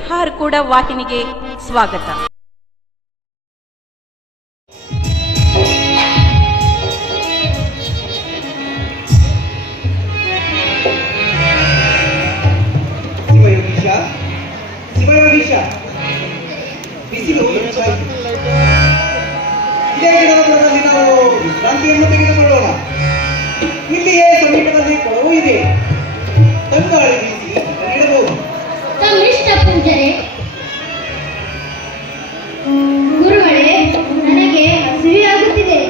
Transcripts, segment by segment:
ಬಿಹಾರ್ ಕೂಡ ವಾಹಿನಿಗೆ ಸ್ವಾಗತ. ಬಿಸಿಲು ಇದೇ ಗಿಡದ ಬುಡದಲ್ಲಿ ನಾವು ವಿಶ್ರಾಂತಿಯನ್ನು ತೆಗೆದುಕೊಳ್ಳೋಣ. ಇಲ್ಲಿಯೇ ಸಮೀಪದಲ್ಲಿ ಕೊಳವು ಇದೆ, ತಂಗಾಳಿ ಬೀಸಿ ನೀಡಬಹುದು. ತಮ್ಮಿಷ್ಟ ಪೂಜರೆ. ಗುರುಗಳೇ, ನನಗೆ ಹಸಿವೆಯಾಗುತ್ತಿದೆ.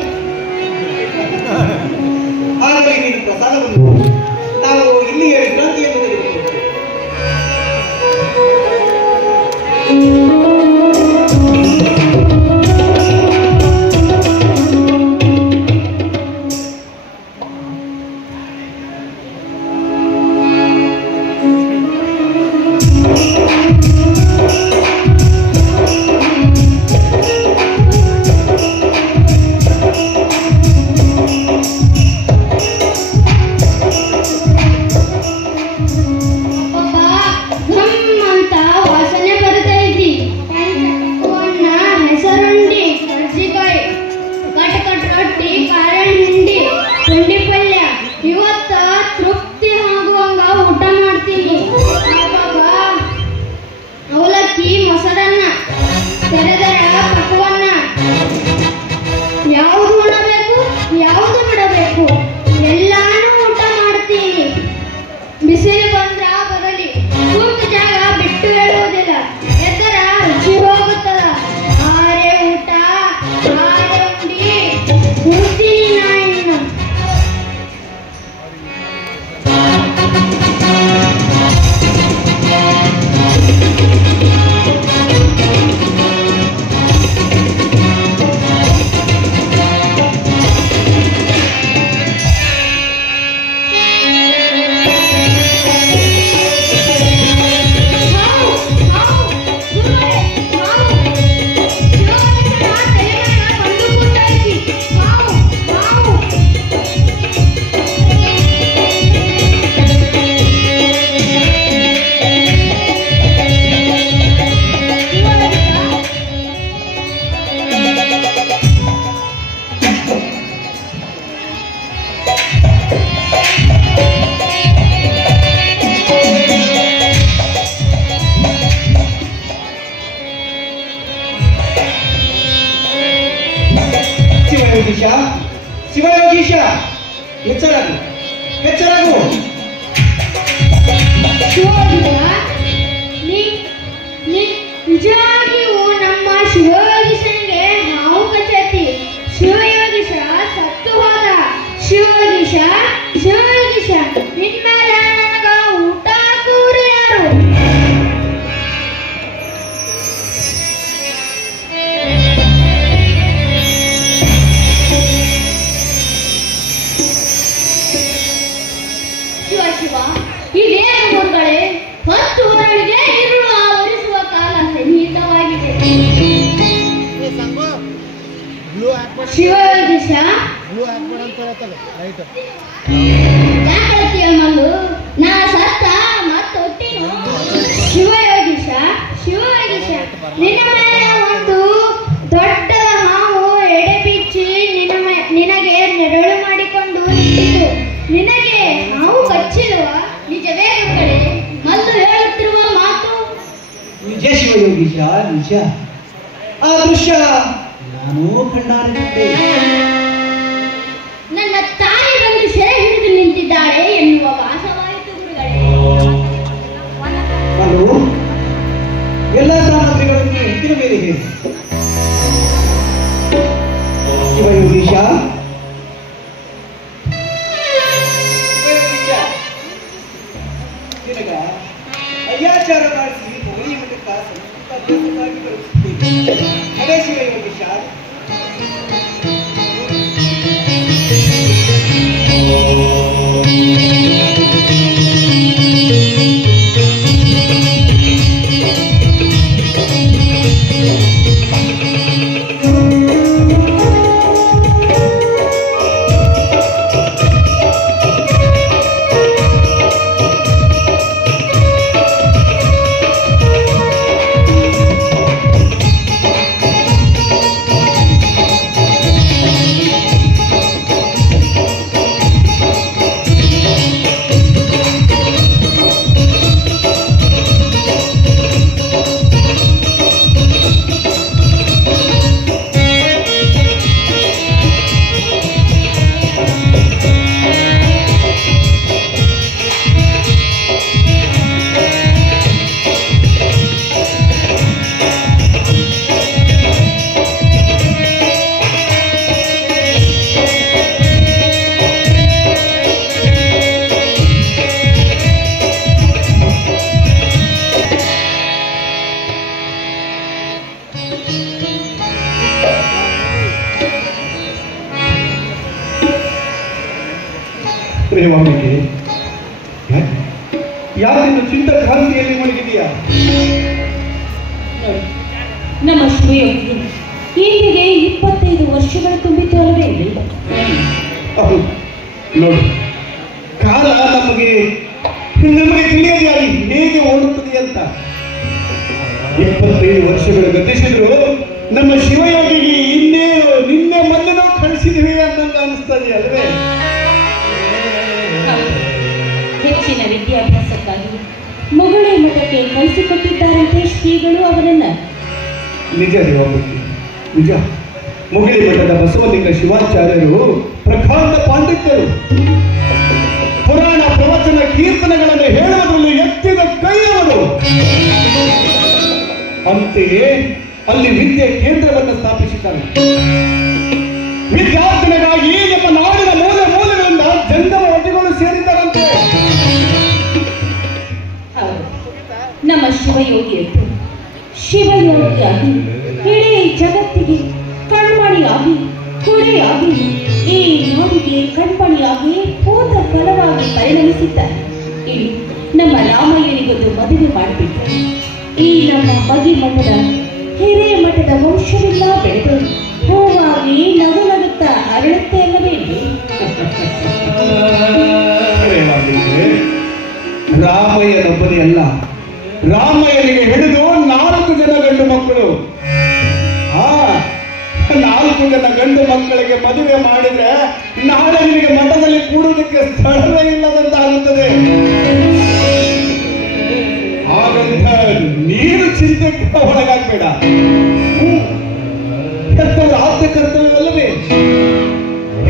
ಆದರೆ ನೀನು ಪ್ರಸಾದವನ್ನು ನಾವು ಇಲ್ಲಿಯೇ ವಿಶ್ರಾಂತಿಯನ್ನು ತೆಗೆದುಕೊಳ್ಳೋಣ. ಶಿವಯೋಗೀಶ, ಎಚ್ಚರಾಗು, ಎಚ್ಚರಾಗು. ನಿಜವಾಗಿಯೂ ನಮ್ಮ ಶಿವಯೋಗೀಶನಿಗೆ ಹಾವು ಕಚ್ಚತಿ. ಶಿವಯೋಗೀಶ ಸತ್ತು ಹೋದ. ಶಿವಯೋಗೀಶ, ಶಿವಯೋಗೀಶ, ಇನ್ಮೇಲೆ ನನಗ ಊಟ ಹಾಕುವರು ಯಾರು? ಶಿವ, ಇದೇನು ಗುರುಗಳೇ? 10 ವರ್ಷಗಳಿಗೆ ಇರುವ ಆವರಿಸುವ ಕಾಲ ಸನ್ನಿಹಿತವಾಗಿದೆ. ಶಿವಯೋಗೀಶ, ಯಾಕಳ್ತೀಯ ಮಲ್ಲು? ನಾ ಸತ್ತ ಮತ್ತೊಟ್ಟಿನ. ಶಿವಯೋಗೀಶ, ಶಿವಯೋಗೀಶ, ನಿನ್ನ ಮೇಲೆ ಒಂದು ದೊಡ್ಡ ಹಾವು ಎಡೆ ಬಿಚ್ಚಿ ನಿನಗೆ ನೆರಳು ಮಾಡಿಕೊಂಡು ನಿಂತಿತು. ನಿನಗೆ ಹಾವು ಕಚ್ಚಿರುವ ನಿಜವೇ ಗುರುಗಳೇ? ಮಲ್ಲು ಹೇಳುತ್ತಿರುವ ಮಾತು ನಿಜ ಶಿವಯೋಗೀಶ, ನಿಜ. ಆ ದೃಶ್ಯ ನಾನು ಕಂಡಾರಿದ್ದೆ. ನನ್ನ ತಾಯಿ ಬಂದು ಸೆರೆ ಹಿಡಿದು ನಿಂತಿದ್ದಾಳೆ ಎನ್ನುವ ಭಾಸವಾಯಿತು ಗುರುಗಳೇ. ಮಲ್ಲು, ಎಲ್ಲ ಸಾಮಗ್ರಿಗಳನ್ನು ಎತ್ತಿನ ಮೇಲೆ ಹೇಳಿ. ಶಿವಯೋಗೀಶ, ನಿನಗ ಅಯ್ಯಾಚಾರ ಮಾಡಿಸಿ ಹೊಗೆಯ ಮಠಕ್ಕ ಸಂಸ್ಕೃತ ಅಭ್ಯಾಸಕ್ಕಾಗಿ ಕಳಿಸುತ್ತೇನೆ. ಅದೇ ಶಿವಯೋಗೀಶ. ಶಿವಯೋಗಿ ಇಂದಿಗೆ 25 ವರ್ಷಗಳು ತುಂಬಿತು ಅಲ್ಲವೇನ್ರಿ? ಹೌದು ನೋಡು, ಕಾಲ ನಮಗೆ ತಿಳಿಯದೆ ಹೇಗೆ ಓಡುತ್ತದೆ ಅಂತ. 25 ವರ್ಷಗಳು ಗತಿಸಿದ್ರು ನಮ್ಮ ಶಿವಯೋಗಿಗೆ ನಿನ್ನೆ ಮೊನ್ನೆ ನಾವು ಕಳಿಸಿದ್ವಿ ಅಂತ ಅನಿಸ್ತದೆ ಅಲ್ವೇ? ಹೆಚ್ಚಿನ ವಿದ್ಯಾಭ್ಯಾಸಕ್ಕಾಗಿ ಮುಗುಳಿ ಮಠಕ್ಕೆ ಕಳಿಸಿಕೊಟ್ಟಿದ್ದಾರಂತೆ ಶ್ರೀಗಳು ಅವರನ್ನ. ನಿಜ ದೇವಾಮೂರ್ತಿ, ನಿಜ. ಮುಗಿಳಿ ಮಠದ ಬಸವಲಿಂಗ ಶಿವಾಚಾರ್ಯರು ಪ್ರಖಾಂಡ ಪಾಂಡಿತ್ಯರು. ಪುರಾಣ ಪ್ರವಚನ ಕೀರ್ತನೆಗಳನ್ನು ಹೇಳುವುದರಲ್ಲಿ ಎತ್ತಿದ ಕೈಯವರು. ಅಂತೆಯೇ ಅಲ್ಲಿ ವಿದ್ಯೆ ಕೇಂದ್ರವನ್ನು ಸ್ಥಾಪಿಸಿದ್ದಾರೆ. ವಿದ್ಯಾರ್ಥಿಗಳಿಗಾಗಿ ನಮ್ಮ ನಾಡಿನ ಮೂಲೆಗಳಿಂದ ಜಂಗಮ ವಟಿಗಳು ಸೇರಿದ್ದಾರಂತೆ. ನಮ್ಮ ಶಿವಯೋಗಿಯರು ಶಿವಯೋಗಿಯಾಗಿ ಇಡೀ ಜಗತ್ತಿಗೆ ಕಣ್ಮಣಿಯಾಗಿ ಕುಡೆಯಾಗಿ ಈ ನಾಡಿಗೆ ಕಣ್ಮಣಿಯಾಗಿ ಭೂತ ಫಲವಾಗಿ ಪರಿಣಮಿಸಿದ್ದಾರೆ. ಇಲ್ಲಿ ನಮ್ಮ ರಾಮಯ್ಯನಿಗೊಂದು ಮದುವೆ ಮಾಡಿಬಿಟ್ಟು ಈ ನಮ್ಮ ಮಗಿ ಮಠದ ಹಿರಿಯ ಮಠದ ವಂಶವೆಲ್ಲ ಬೆಳೆದು ಹೂವಾಗಿ ನಗು ನಗುತ್ತಾ ಅರಳುತ್ತೆ ಅಲ್ಲವೇನ್ರಿ? ರಾಮಯ್ಯನೊಬ್ಬನೇ ಅಲ್ಲ, ರಾಮಯ್ಯನಿಗೆ ಹಿಡಿದು 4 ಜನ ಗಂಡು ಮಕ್ಕಳು. 4 ಜನ ಗಂಡು ಮಕ್ಕಳಿಗೆ ಮದುವೆ ಮಾಡಿದ್ರೆ ನಾಳೆ ನಿಮಗೆ ಮಠದಲ್ಲಿ ಕೂಡುವುದಕ್ಕೆ ಸ್ಥಳವೇ ಇಲ್ಲದಂತಾಗುತ್ತದೆ. ಹಾಗಂತ ನೀರು ಚಿಂತೆಗೆ ಒಳಗಾಗಬೇಡ. ಹೆತ್ತವರ ಆದ್ಯ ಕರ್ತವ್ಯವಲ್ಲವೇ?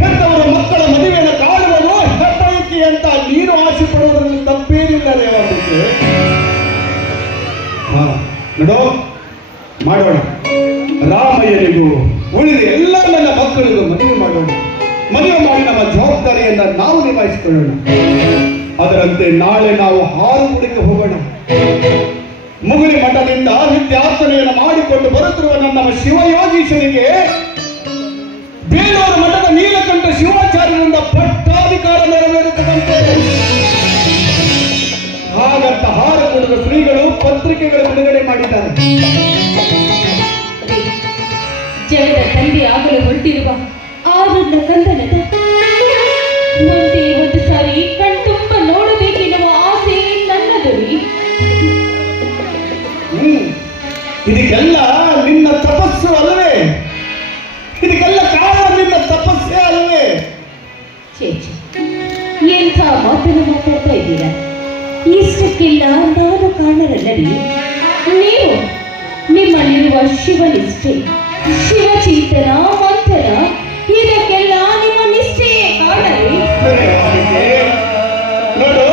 ಹೆತ್ತವರ ಮಕ್ಕಳ ಮದುವೆಯನ್ನು ಕಾಣುವುದು ಹೆಬ್ಬಯಕೆ ಅಂತ ನೀರು ಆಸೆ ಪಡುವುದರಲ್ಲಿ ತಪ್ಪೇನಿಲ್ಲ ದೇವಾಲಯಕ್ಕೆ. ನೋಡೋ, ಮಾಡೋಣ. ರಾಮಯ್ಯನಿಗೂ ಉಳಿದ ಎಲ್ಲ ನನ್ನ ಮಕ್ಕಳಿಗೂ ಮದುವೆ ಮಾಡೋಣ. ಮದುವೆ ಮಾಡಿ ನಮ್ಮ ಜವಾಬ್ದಾರಿಯನ್ನ ನಾವು ನಿಭಾಯಿಸಿಕೊಳ್ಳೋಣ. ಅದರಂತೆ ನಾಳೆ ನಾವು ಹಾರುಗುಡಿಗೆ ಹೋಗೋಣ. ಮುಗುಳಿ ಮಠದಿಂದ ವಿದ್ಯಾರ್ಥನೆಯನ್ನು ಮಾಡಿಕೊಂಡು ಬರುತ್ತಿರುವ ನಮ್ಮ ಶಿವಯೋಗೀಶನಿಗೆ ಬೇಲೂರು ಮಠದ ನೀಲಕಂಠ ಶಿವಾಚಾರ್ಯರಿಂದ ಪಟ್ಟಾಧಿಕಾರ ನೆರವೇರುತ್ತದಂತೆ. ಹಾಗಂತ ಹಾರುಗುಡದ ಶ್ರೀಗಳು ಪತ್ರಿಕೆಗಳು ಬಿಡುಗಡೆ ಮಾಡಿದ್ದಾರೆ. ಜಗದ ತಂದೆ ಆಗಲು ಹೊರಟಿರುವ ಆರುಣ್ಣ ಕಂದನದ ಒಂದೇ ಒಂದು ಸಾರಿ ಕಣ್ತುಂಬ ನೋಡಬೇಕೆನ್ನುವ ಆಸೆ ನನ್ನದು. ಇದಕ್ಕೆಲ್ಲ ನಿನ್ನ ತಪಸ್ಸು ಅಲ್ಲವೇ? ಇದಕ್ಕೆಲ್ಲ ಕಾರಣ ನಿನ್ನ ತಪಸ್ಸೇ ಅಲ್ಲವೇ? ಚೇಚೆ, ಎಂಥ ಮಾತನ್ನು ಮಾತಾಡ್ತಾ ಇದ್ದೀರಾ? ಇಷ್ಟಕ್ಕೆಲ್ಲ ನಾನು ಕಾರಣರಲ್ಲರಿ. ನೀವು ನಿಮ್ಮಲ್ಲಿರುವ ಶಿವನಿಷ್ಠೆ, ಶಿವಚಿಂತನ, ಮಂಥನ, ಇದಕ್ಕೆಲ್ಲ ನಿಮ್ಮ ನಿಷ್ಠೆಯೇ ಕಾರಣವೇ? ನೋಡು,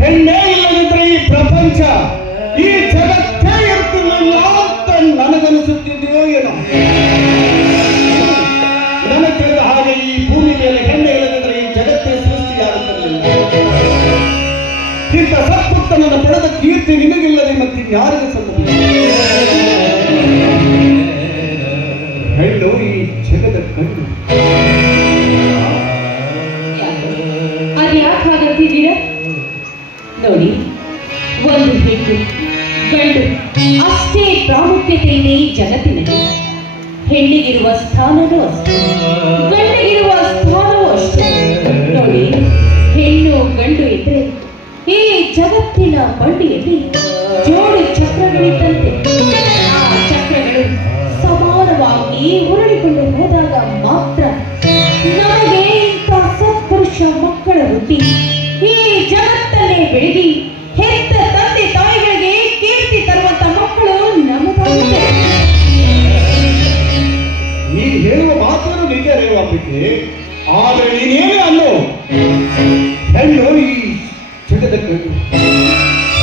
ಹೆಣ್ಣೆ ಇಲ್ಲದಿದ್ರೆ ಈ ಪ್ರಪಂಚ, ಈ ಜಗತ್ತೇ ಇರ್ತಿರ್ಲಿಲ್ಲ ಅಂತ ನನಗನಿಸುತ್ತಿದೆಯೋ ಏನೋ. ನನಗೆ ತಿಳಿದ ಹಾಗೆ ಈ ಭೂಮಿ ಮೇಲೆ ಹೆಣ್ಣೆ ಇಲ್ಲದಿದ್ರೆ ಈ ಜಗತ್ತೇ ಸೃಷ್ಟಿಯಾಗುತ್ತಿರಲಿಲ್ಲ. ಇಂಥ ಸತ್ಪುತ್ರನನ್ನು ಪಡೆದ ಕೀರ್ತಿ ನಿನಗಿಲ್ಲದೆ ಮತ್ತಿನ್ಯಾರಿಗೆ ಸಲ್ಲದು? ಹೆಣ್ಣು ಈ ಜಗದ ಕಣ್ಣು. ಅದ್ಯಾಕೆ ಹಾಗಂತಿದ್ದೀರಾ? ನೋಡಿ, ಒಂದು ಹೆಣ್ಣು ಗಂಡು ಅಷ್ಟೇ ಪ್ರಾಮುಖ್ಯತೆ ಇದೆ ಈ ಜಗತ್ತಿನಲ್ಲಿ. ಹೆಣ್ಣಿಗಿರುವ ಸ್ಥಾನವೂ ಅಷ್ಟೇ, ಗಂಡಿಗಿರುವ ಸ್ಥಾನವೂ ಅಷ್ಟೇ. ನೋಡಿ, ಹೆಣ್ಣು ಗಂಡು ಇದ್ರೆ ಈ ಜಗತ್ತಿನ ಬಂಡಿಯಲ್ಲಿ ಜೋಡು ಚಕ್ರಗಳಿದ್ದಂತೆ. ಆ ಚಕ್ರಗಳು ಸಮಾನವಾಗಿ ಉರುಳಿಕೊಂಡು ಹೋದಾಗ ಮಾತ್ರ ನಮಗೆ ಇಂಥ ಸತ್ಪುರುಷ ಮಕ್ಕಳ ಹುಟ್ಟಿ ಈ ಜಗತ್ತಲ್ಲೇ ಬೆಳಗಿ ಹೆತ್ತ ತಂದೆ ತಾಯಿಗಳಿಗೆ ಕೀರ್ತಿ ತರುವಂತ ಮಕ್ಕಳು ನಮಗಾಗುತ್ತೆ. ನೀನು ಹೇಳುವ ಮಾತನ್ನು ನಿಜ ರೇವಾಂಬಿಕೆ. ಆದರೆ ನೀನೇನು ಅನ್ನು ಹೆಣ್ಣು ಈ ಜಗದ ಕಣ್ಣು,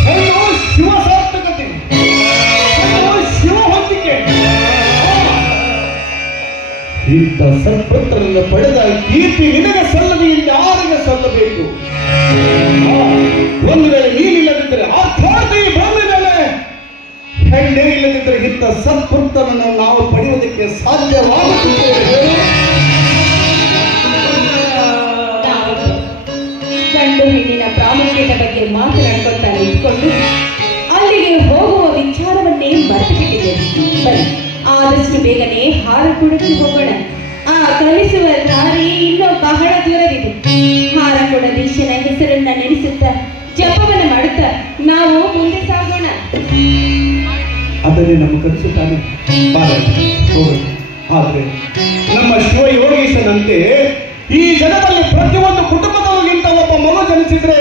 ಹೆಣ್ಣು ಶಿವ ಸಾರ್ಥಕತೆ, ಹೆಣ್ಣು ಶಿವ ಹೊಂದಿಕೆ. ಇಂಥ ಸತ್ಪುತ್ರರನ್ನು ಪಡೆದ ಕೀರ್ತಿ ನಿನಗೆ ಸಲ್ಲದೆ ಯಾರಿಗೆ ಸಲ್ಲಬೇಕು? ಒಂದು ವೇಳೆ ನೀನಿಲ್ಲದಿದ್ದರೆ ಅರ್ಥಾತ್ ಈ ಭೂಮಿ ಮೇಲೆ ಹೆಣ್ಣೆ ಇಲ್ಲದಿದ್ದರೆ ಇಂಥ ಸತ್ಪುತ್ರನನ್ನು ನಾವು ಪಡೆಯುವುದಕ್ಕೆ ಸಾಧ್ಯವಾಗುತ್ತದೆ. ಗಂಡು ಹೆಣ್ಣಿನ ಪ್ರಾಮುಖ್ಯತೆ ಬಗ್ಗೆ ಮಾತನಾಡ್ಕೊತಾ ಇಟ್ಕೊಂಡು ಅಲ್ಲಿಗೆ ಹೋಗುವ ವಿಚಾರವನ್ನೇ ಮರೆತು ಬಿಟ್ಟಿದೆ. ಬಂದಿದೆ. ಬನ್ನಿ, ಆದಷ್ಟು ಬೇಗನೆ ಹಾರಕೂಡಕ್ಕೆ ಹೋಗೋಣ. ಆ ಕಲಿಸುವ ದಾರಿ ಇನ್ನೂ ಬಹಳ ದೂರವಿದೆ. ಹಾರಕೂಡದೀಶನ ಹೆಸರನ್ನ ನೆನೆಸುತ್ತಾ ಜಪವನ್ನು ಮಾಡುತ್ತಾ ನಾವು ಮುಂದೆ ಸಾಗೋಣ. ಅದನ್ನೇ ನಮ್ಮ ಕನಸು ತಾನೆ. ಆದ್ರೆ ನಮ್ಮ ಶಿವಯೋಗೀಶನಂತೆ ಈ ಜಗದಲ್ಲಿ ಪ್ರತಿಯೊಂದು ಕುಟುಂಬದವರಿಗಿಂತ ಒಬ್ಬ ಮಗು ಜನಿಸಿದ್ರೆ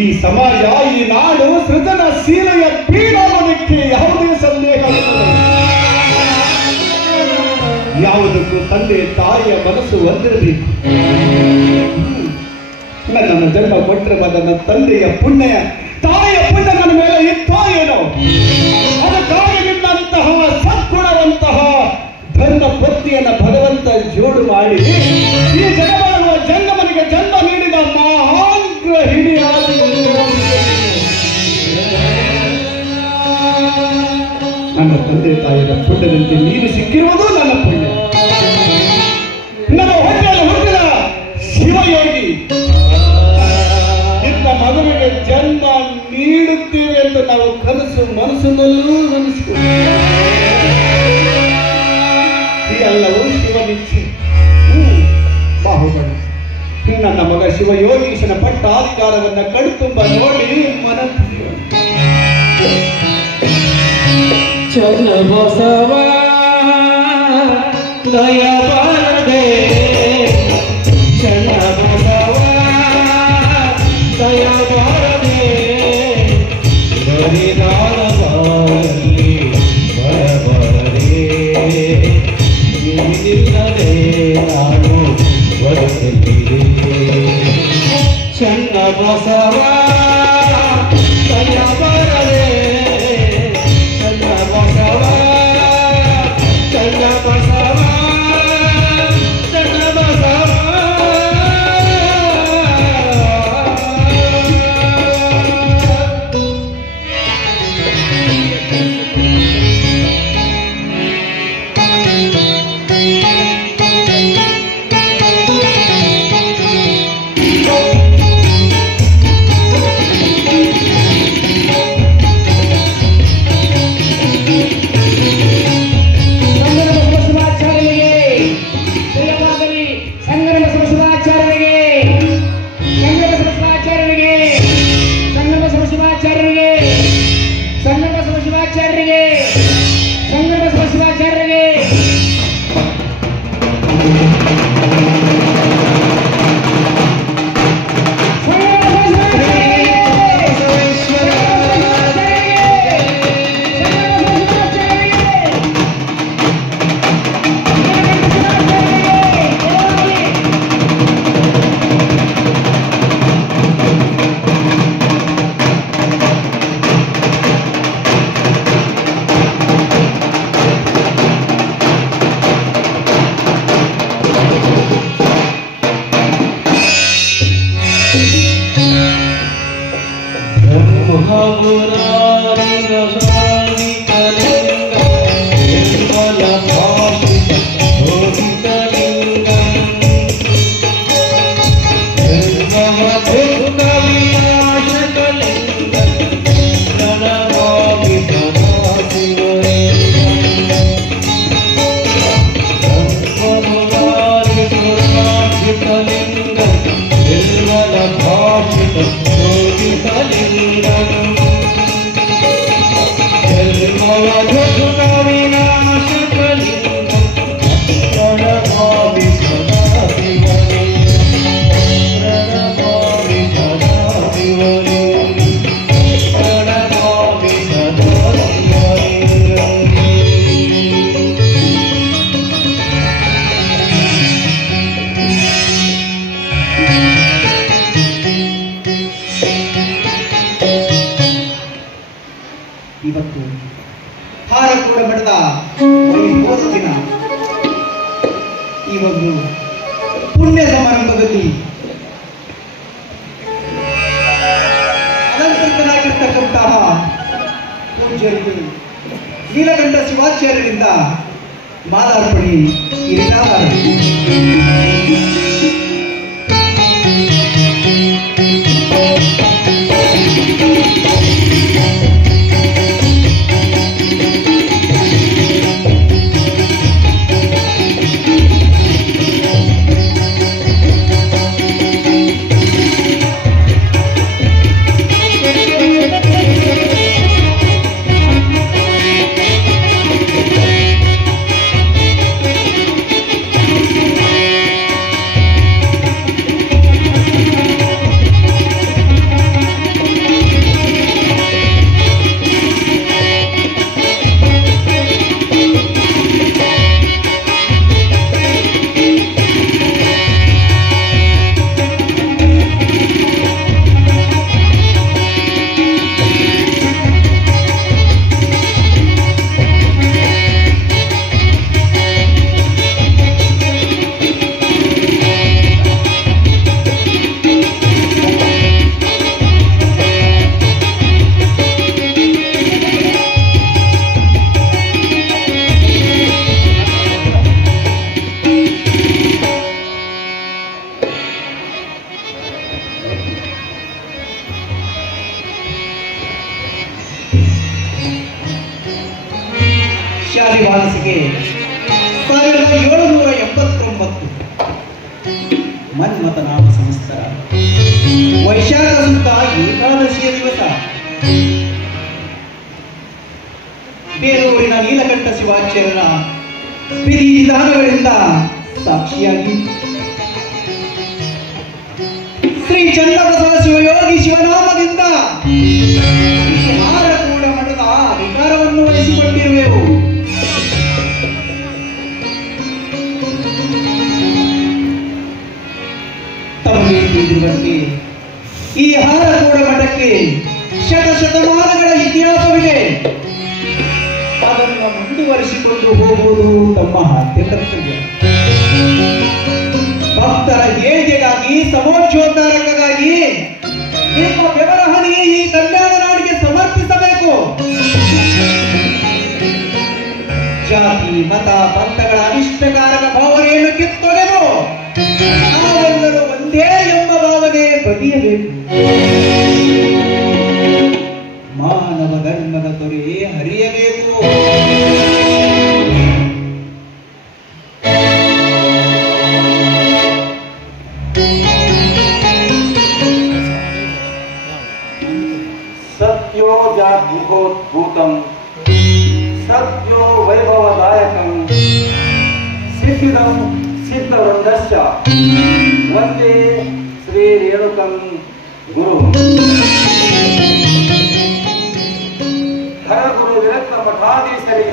ಈ ಸಮಾಜ, ಈ ನಾಡು ಸೃಜನಶೀಲೆಯ ಬೀಡಾಗೋದಕ್ಕೆ ಯಾವುದೇ ಸಂದೇಹವಿಲ್ಲ. ಯಾವುದಕ್ಕೂ ತಂದೆ ತಾಯಿಯ ಮನಸ್ಸು ಒಂದಿರಬೇಕು. ನನ್ನ ಜನ್ಮ ಕೊಟ್ಟರೆ ನನ್ನ ತಂದೆಯ ಪುಣ್ಯ, ತಾಯಿಯ ಪುಣ್ಯ ನನ್ನ ಮೇಲೆ ಇತ್ತೋ ಏನೋ. ಅದಕ್ಕಾಗಿ ನಿನ್ನಂತಹ ಸದ್ಗುಣವಂತಹ ಧರ್ಮ ಪತ್ನಿಯನ್ನ ಭಗವಂತ ಜೋಡು ಮಾಡಿ ಈ ಜಗವಾಗುವ ಜಂಗಮನಿಗೆ ಜನ್ಮ ನೀಡಿದ ಮಹಾನ್ ಗೃಹಿಣಿಯಾದ ನನ್ನ ತಂದೆ ತಾಯಿಯ ಪುಣ್ಯದಂತೆ ನೀನು ಸಿಕ್ಕಿರುವುದು ನನ್ನ ಪುಣ್ಯ. ನಮ್ಮ ಹೊಟ್ಟೆಯಲ್ಲಿ ಹುಟ್ಟಿದ ಶಿವಯೋಗಿ ನಿನ್ನ ಮಗುವಿಗೆ ಜನ್ಮ ನೀಡುತ್ತೇವೆ ಎಂದು ನಾವು ಕನಸು ಮನಸ್ಸಿನಲ್ಲೂ ನೆನೆಸಿಕೊಳ್ಳಿ. ಎಲ್ಲವೂ ಶಿವನಿಚ್ಛೆ. ಬಾಹುಬಲ ನನ್ನ ಮಗ ಶಿವಯೋಗೀಶನ ಪಟ್ಟಾಧಿಕಾರವನ್ನ ಕಣ್ತುಂಬ ನೋಡಿ ಮನ ಚನ್ನ ಬಸವ ದಯ ಬರದೆ, ಚನ್ನ ಬಸವ ದಯ ಬರದೆ, ಬರಿದಾರ ಬಾಳಲ್ಲಿ ಬರಬರದೆ, ನಿಲ್ಲದೆ ನಾನು ಬರುತ್ತಿದ್ದೆ. ಚನ್ನ ಬಸವ ದಯ ಬರದೆ, ಚನ್ನ ಬಸವ, ಚನ್ನ ಬಸವ, ಚನ್ನ ಬಸವ. ಇವತ್ತು ಹಾರಕೂಡ ಮಠದ ವೈಭವದ ದಿನ. ಈ ಒಂದು ಪುಣ್ಯ ಸಮಾರಂಭದಲ್ಲಿ ಅಲಂಕೃತರಾಗಿರ್ತಕ್ಕಂತಹ ಪೂಜ್ಯರಿಗೆ ನೀಲಕಂಠ ಶಿವಾಚಾರ್ಯರಿಂದ ಮಾಲಾರ್ಪಣೆ ಇರಲಾರದು. ಮಾನಸಿಗೆ 1789 ಮನ್ಮಥ ನಾಮ ಸಂವತ್ಸರ ವೈಶಾಖ ಸುತ್ತ ಏಕಾದಶಿಯ ದಿವಸ ಬೇಲೂರಿನ ನೀಲಕಂಠ ಶಿವಾಚಾರ್ಯರ ವಿಧಿವಿಧಾನಗಳಿಂದ ಸಾಕ್ಷಿಯಾಗಿ ಶ್ರೀ ಚನ್ನಬಸವ ಶಿವಯೋಗಿ ಶಿವನಾಮದಿಂದ ಹಾರಕೂಡ ಮಠದ ಅಧಿಕಾರವನ್ನು ವಹಿಸಿಕೊಂಡಿರುವೆವು. ತಮಗೆ ತಿಳಿದಿರುವಂತೆ ಈ ಹಾರಕೂಡ ಮಠಕ್ಕೆ ಶತಶತಮಾನಗಳ ಇತಿಹಾಸವಿದೆ. ಅದನ್ನು ಮುಂದುವರಿಸಿಕೊಂಡು ಹೋಗುವುದು ತಮ್ಮ ಆದ್ಯ ಕರ್ತವ್ಯ. ಭಕ್ತರ ಏಳಿಗೆಗಾಗಿ ಸಮೋಚ್ಚೋದ್ಧಾರಕ್ಕಾಗಿ ನಿಮ್ಮ ಬೆವರ ಹನಿ ಈ ಕಲ್ಯಾಣ ನಾಡಿಗೆ ಸಮರ್ಪಿಸಬೇಕು. ಜಾತಿ ಮತ ಪಂಥಗಳ ಅನಿಷ್ಟಕಾರಕ ಭಾವನೆಯನ್ನು ಕಿತ್ತೊಗೆದು ನಾವೆಲ್ಲರೂ ಒಂದೇ ಎಂಬ ಭಾವನೆ ಬದಿಯಬೇಕು. ಮಾನವ ಧರ್ಮದ ತೊರೆ ಹರಿಯಬೇಕು. सत्यो जाद्भूतं सत्यो वैभवदायकं सिद्धिदं सिद्धवृन्दस्य वन्दे श्री रेणुकं गुरु हर गुरु विरक्त मठाधीशरी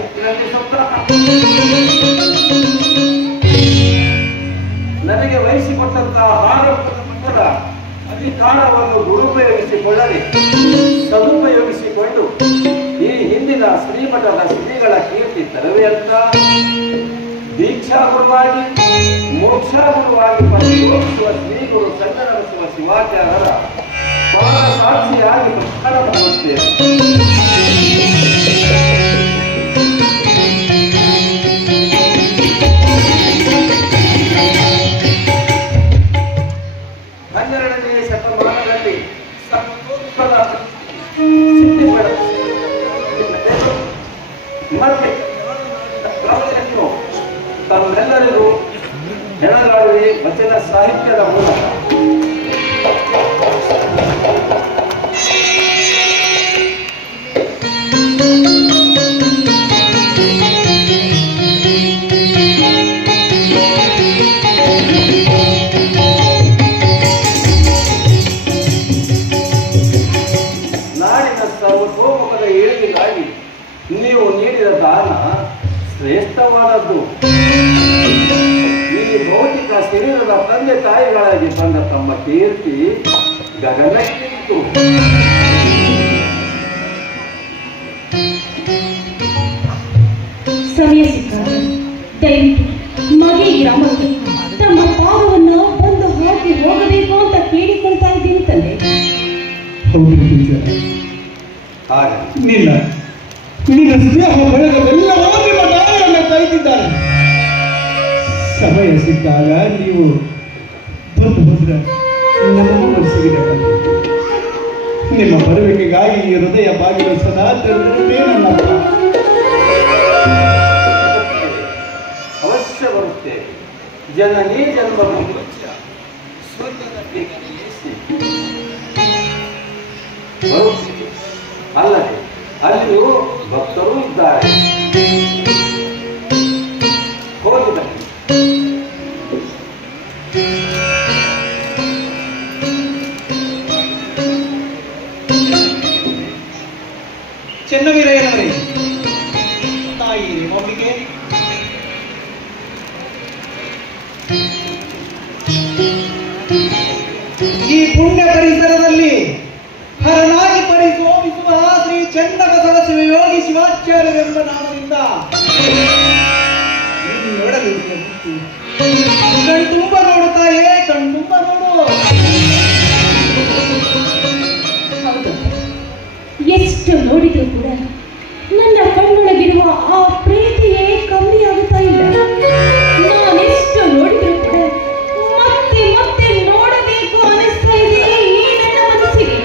ನನಗೆ ವಹಿಸಿಕೊಟ್ಟಂತಹ ಹಾರಕೂಡ ಮಠದ ಅಧಿಕಾರವನ್ನು ದುರುಪಯೋಗಿಸಿಕೊಳ್ಳದೆ ಸದುಪಯೋಗಿಸಿಕೊಂಡು ಈ ಹಿಂದಿನ ಶ್ರೀಮಠದ ಶ್ರೀಗಳ ಕೀರ್ತಿ ತರವೇ ಅಂತ ದೀಕ್ಷಾ ಗುರುವಾಗಿ ಮೋಕ್ಷಾ ಗುರುವಾಗಿ ಪರಿಯೋಗಿಸುವ ಶ್ರೀ ಗುರು ಚನ್ನಬಸವ ಶಿವಾಚಾರ್ಯರ ಪಾದ ಸಾಕ್ಷಿಯಾಗಿ ಪ್ರಚಾರ ಮಾಡುತ್ತೇವೆ. ಶತಮಾನದಲ್ಲಿ ಮತ್ತೆ ತಮ್ಮೆಲ್ಲರಿಗೂ ಹೆಣಗಾಡುವೆ ವಚನ ಸಾಹಿತ್ಯದ ಮೂಲಕ ಸರ್ವತೋಮುಖದ ಏಳಿಗೆಗಾಗಿ ನೀವು ನೀಡಿದ ದಾನ ಶ್ರೇಷ್ಠವಾದದ್ದು. ಈ ಭೌತಿಕ ಶರೀರದ ತಂದೆ ತಾಯಿಗಳಾಗಿ ಬಂದ ತಮ್ಮ ಕೀರ್ತಿ ಗಗನಕ್ಕಿತ್ತು. ಸಮಯ ಸಿಕ್ಕಾಗ ದಯವಿಟ್ಟು ಮಗಿ ಗ್ರಾಮಕ್ಕೆ ತಮ್ಮ ಪಾದವನ್ನು ಬಂದು ಹಾಕಿ ಹೋಗಬೇಕು ಅಂತ ಕೇಳಿಕೊಳ್ತಾ ಇದ್ದೀನಿ ತಂದೆ. ನಿನ್ನ ಸ್ನೇಹ ಬಳಗವೆಲ್ಲವೂ ನಿಮ್ಮ ದಾರಿಯನ್ನು ಕಾಯ್ತಿದ್ದಾರೆ. ಸಮಯ ಸಿಕ್ಕಾಗ ನೀವು ದೊಡ್ಡ ಭದ್ರ ನಮ್ಮನ್ನು ಮನಸ್ಸಿಗೆ ನಿಮ್ಮ ಬರುವಿಕೆಗಾಗಿ ಈ ಹೃದಯ ಬಾಗಿಲು ಸದಾ ತೆರೆದಿರುತ್ತೇ ನನ್ನಪ್ಪ. ಅವಶ್ಯ ಬರುತ್ತೆ. ಜನನೇ ಜನ್ಮ ಅಲ್ಲದೆ ಅಲ್ಲಿಯೂ ಭಕ್ತರೂ ಇದ್ದಾರೆ. ಹೋಗಿ ಬನ್ನಿ. ಚೆನ್ನವೀರಯ್ಯನವರೇ, ತಾಯಿ ಒಮ್ಮಿಗೆ ಈ ಪುಣ್ಯ ಪರಿಸರದಲ್ಲಿ ಹರನಾಗಿ ಪರಿಶೋಭಿಸುವ ಶ್ರೀ ಚನ್ನಬಸವ ಶಿವಯೋಗಿ ಶಿವಾಚಾರ್ಯರೆಂಬ ನಾಮದಿಂದ ನೋಡಲು ಕಣ್ತುಂಬ ನೋಡುತ್ತಾಯೇ, ಕಣ್ತುಂಬ ನೋಡು. ಹೌದು, ಎಷ್ಟು ನೋಡಿದ್ರು ಕೂಡ ನನ್ನ ಕಣ್ಣೊಳಗಿರುವ ಆ ಪ್ರೀತಿಯೇ ಕಮ್ಮಿ ಆಗುತ್ತಾ ಇಲ್ಲ. ನಾನೆಷ್ಟು ನೋಡಿದ್ರು ಕೂಡ ಮತ್ತೆ ಮತ್ತೆ ನೋಡಬೇಕು ಅನಿಸ್ತಾ ಇದೆ ಈ ನನ್ನ ಮನಸ್ಸಿಗೆ.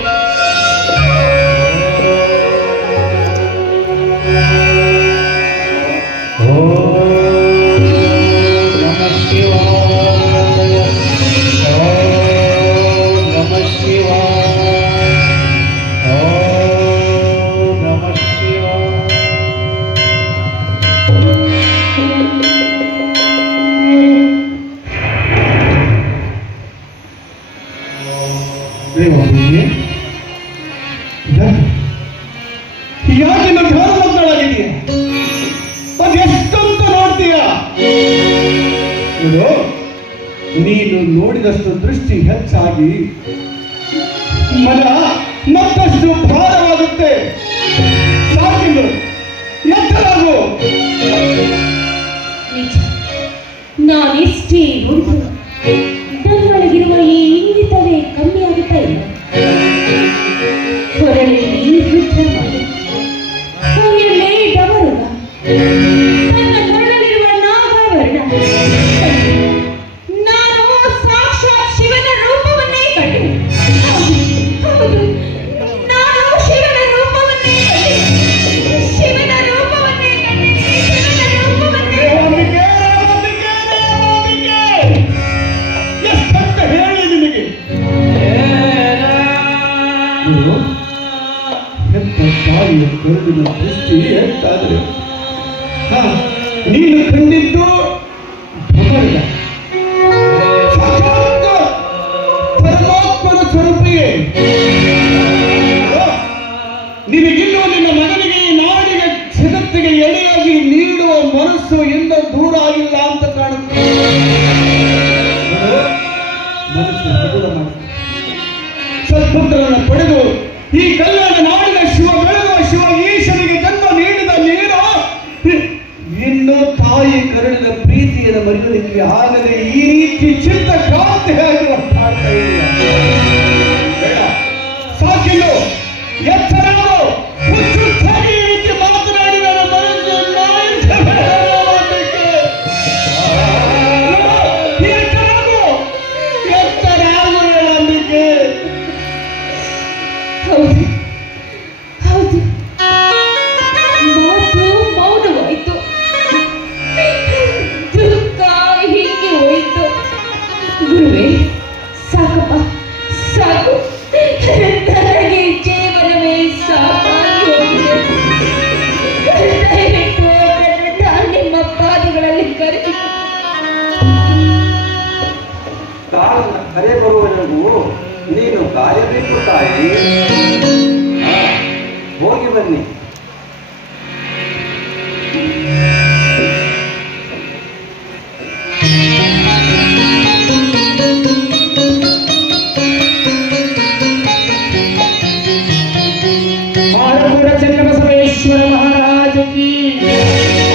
ನೋಡು, ನೀನು ನೋಡಿದಷ್ಟು ದೃಷ್ಟಿ ಹೆಚ್ಚಾಗಿ ಮನ ಮತ್ತಷ್ಟು ಭಾರವಾಗುತ್ತೆ. ಸಾಕಿನ್ನು ಎತ್ತರಾಗು. ನಿಜ, ನಾನೆಷ್ಟೇ ನೋಡಿದ್ರು ನನ್ನೊಳಗಿರುವ ಈ ಇಂಗಿತವೇ ಕಮ್ಮಿ ಆಗುತ್ತಾ ಇಲ್ಲ. ಹೊರಳಲ್ಲಿ ರುದ್ರವಾದ ಕೈಯಲ್ಲೇ ಡಮರುಗ, ನನ್ನ ಕೊರಳಲ್ಲಿರುವ ನಾಗಾವರಣ. ನಾನು ಸಾಕ್ಷಾತ್ ಶಿವನ ರೂಪವನ್ನೇ ಕಂಡೆ. ಹೌದು, ನಾನು ಶಿವನ ರೂಪವನ್ನೇ ಕಂಡೆ. ಶಿವನ ರೂಪವನ್ನೇ ಕಂಡೆ. ಶಿವನ ರೂಪವನ್ನೇ. ಎಷ್ಟಂತ ಹೇಳಿ ನಿನಗೆ? ಹೆತ್ತ ತಾಯಿಯ ಕರುಳಿನ ದೃಷ್ಟಿ ಎಂತಾದರೆ ನೀನು ಕಂಡಿದ್ದು ಭಗವಂತ ಪರಮಾತ್ಮನ ಸ್ವರೂಪಿಗೆ. ನಿನಗಿನ್ನೂ ನಿನ್ನ ಮಗನಿಗೆ ಈ ನಾಡಿಗೆ ಜಗತ್ತಿಗೆ ಎಡೆಯಾಗಿ ನೀಡುವ ಮನಸ್ಸು ಇನ್ನೂ ದೂರ ಆಗಿಲ್ಲ ಅಂತ ಕಾಣುತ್ತೆ. ಮನಸ್ಸು ಹಗುರ ಮಾಡಿ ಸತ್ಪುತ್ರರನ್ನು ಪಡೆದು ಈ ಕಲ್ಯಾಣ ನಾಡಿನ ಶಿವ ಬೆಳೆದ ಶಿವ ಈಶನಿಗೆ ಜನ್ಮ ನೀಡಿದ ನೀರು ಇನ್ನು ತಾಯಿ ಕರುಳಿನ ಪ್ರೀತಿಯನ್ನು ಮರೆಯೋದಕ್ಕೆ ಆಗದೆ ಈ ರೀತಿ ಚಿತ್ತ ಕ್ರಾಂತಿಯಾಗಿ ವರ್ತಾಡ್ತಾ ಇದೆಯಾ? ಬೇಡ, ಸಾಕಿನ್ನು ಎಚ್ಚರಾಗು. ಹುಚ್ಚುಚ್ಚಾಗಿ ಈ ರೀತಿ ಮಾತನಾಡಿ ನನ್ನ ಮನಸ್ಸನ್ನು ಎಚ್ಚರಾಗು ನಂಬಿಕೆ. ಹೌದು ಹೌದು, ಮಾತು ಮೌನವಾಯಿತು, ದುಃಖ ಹೀಗೆ ಹೋಯಿತು. ಗುರುವೇ, ಸಾಕಪ್ಪ, ಸಾಕು. ನನಗೆ ಜೀವನವೇ ಸಾಕಾಗಿ ಹೋಗಿದೆ. ದಯವಿಟ್ಟು ನನ್ನ ನಿಮ್ಮ ಪಾದಗಳಲ್ಲಿ ಕರೆದು ಕಾಲನ ಕರೆ ಬರುವವರೆಗೂ ನೀನು ಕಾಯಬೇಕು ತಾಯಿ. ಹೋಗಿ ಬನ್ನಿ. ಆರೂಢ ಚನ್ನಬಸವೇಶ್ವರ ಮಹಾರಾಜ ಕಿ,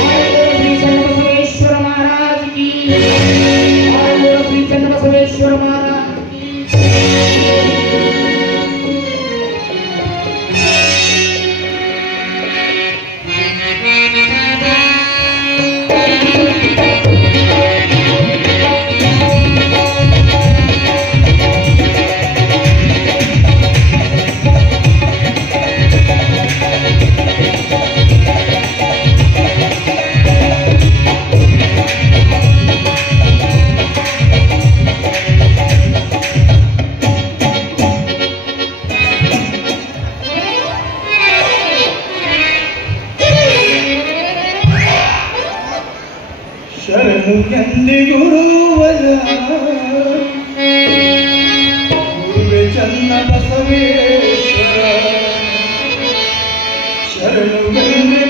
ಆರೂಢ ಶ್ರೀ ಚನ್ನಬಸವೇಶ್ವರ ಮಹಾರಾಜ ಕಿ, ಆರೂಢ ಶ್ರೀ ಚನ್ನಬಸವೇಶ್ವರ ಮಹಾರಾಜ ಕಿ. ಶರಣು ಎಂದಿ ಗುರುವರ ಗುರುವೆ ಚನ್ನಬಸವೇಶ್ವರ. ಶರಣು ಎಂದಿ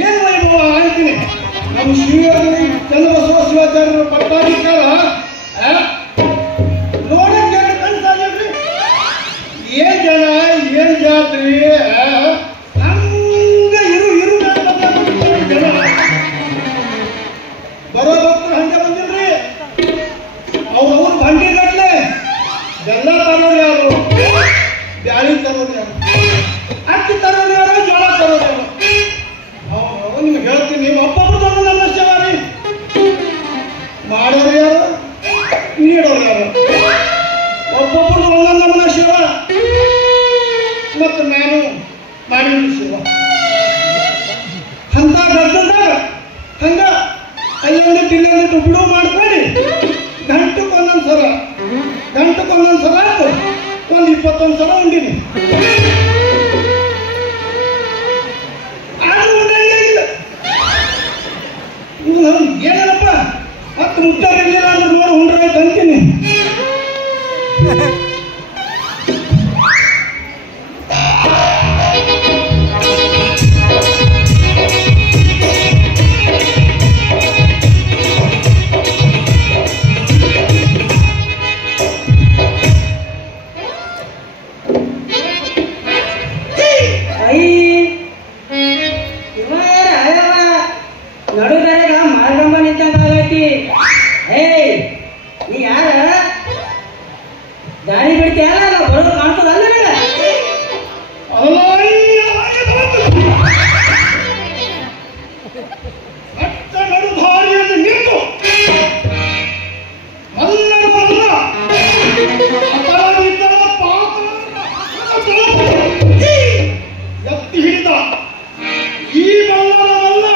ಏನು ವೈಭವ ಹೇಳ್ತೀನಿ. ನಮ್ಮ ಶಿವರಲ್ಲಿ ಚನ್ನಬಸವ ಶಿವಾಚಾರ್ಯರ ಪಟ್ಟಾಧಿಕಾರ ನೋಡಕ್ಕೆ ಕನ್ಸಾಗ್ರಿ. ಏನ್ ಜನ, ಏನ್ ಜಾತ್ರೆ, ಹಂಗ ಇರು ಇರು ಜನ ಬರೋ ಭಕ್ತರು ಹಂಗೆ ಬಂದಿಲ್ರಿ. ಅವ್ರವ್ರ ಬಂಡಿ ಗಟ್ಲೆ ಬೆಲ್ಲ ತರೋರು ಯಾರು, ಬ್ಯಾಳಿ ತರೋರು ಯಾರು, ಅಕ್ಕಿ ತರೋರು ಯಾರು, ಜೋಳ ತರೋರು ಯಾರು. ನಿಮ್ಗೆ ಹೇಳ್ತೀನಿ, ಒಬ್ಬೊಬ್ರು ನನ್ನ ಸೇವಾರಿ ಮಾಡೋರು ಯಾರು, ನೀಡೋರು ಯಾರು. ಒಬ್ಬೊಬ್ರು ಒಂದೊಂದು ನಮ್ಮನ ಶಿವ ಮತ್ತು ನಾನು ಮಾಡಿದ ಶಿವ ಅಂತ ಗದ್ದಲ್ದಾಗ ಹಂಗ ಅಲ್ಲೊಂದಿಟ್ಟು ಇಲ್ಲೊಂದಿಟ್ಟು ಬಿಡು ಮಾಡ್ಕೊಂಡು ಗಂಟಕ್ಕೆ ಒಂದೊಂದು ಸರ ಗಂಟಕ್ಕೆ ಒಂದೊಂದು ಸಲ ಆಯ್ತು, ಒಂದು 21 ಸಲ ಉಂಡಿನಿ. ಆದ್ರೂ ಉಂಡಂಗೆ ಇಲ್ಲ. ಏನಪ್ಪ ಮತ್ತೆ ಮುಟ್ಟಾಗಿರ್ಲಿಲ್ಲ ಅಂದ್ರೆ ನೋಡಿ ಉಂಡ್ರಾಯ್ತು ಅಂತೀನಿ. ಗಾಡಿ ಬಿಡ್ತೀಯಲ್ಲ ಬರೋದು ಕಾಣ್ತದಲ್ಲ ನಡು ದಾರಿಯಲ್ಲಿ ನಿಂತು ಎತ್ತಿ ಹಿಡಿದ ಈ ಮಲ್ಲರವಲ್ಲ,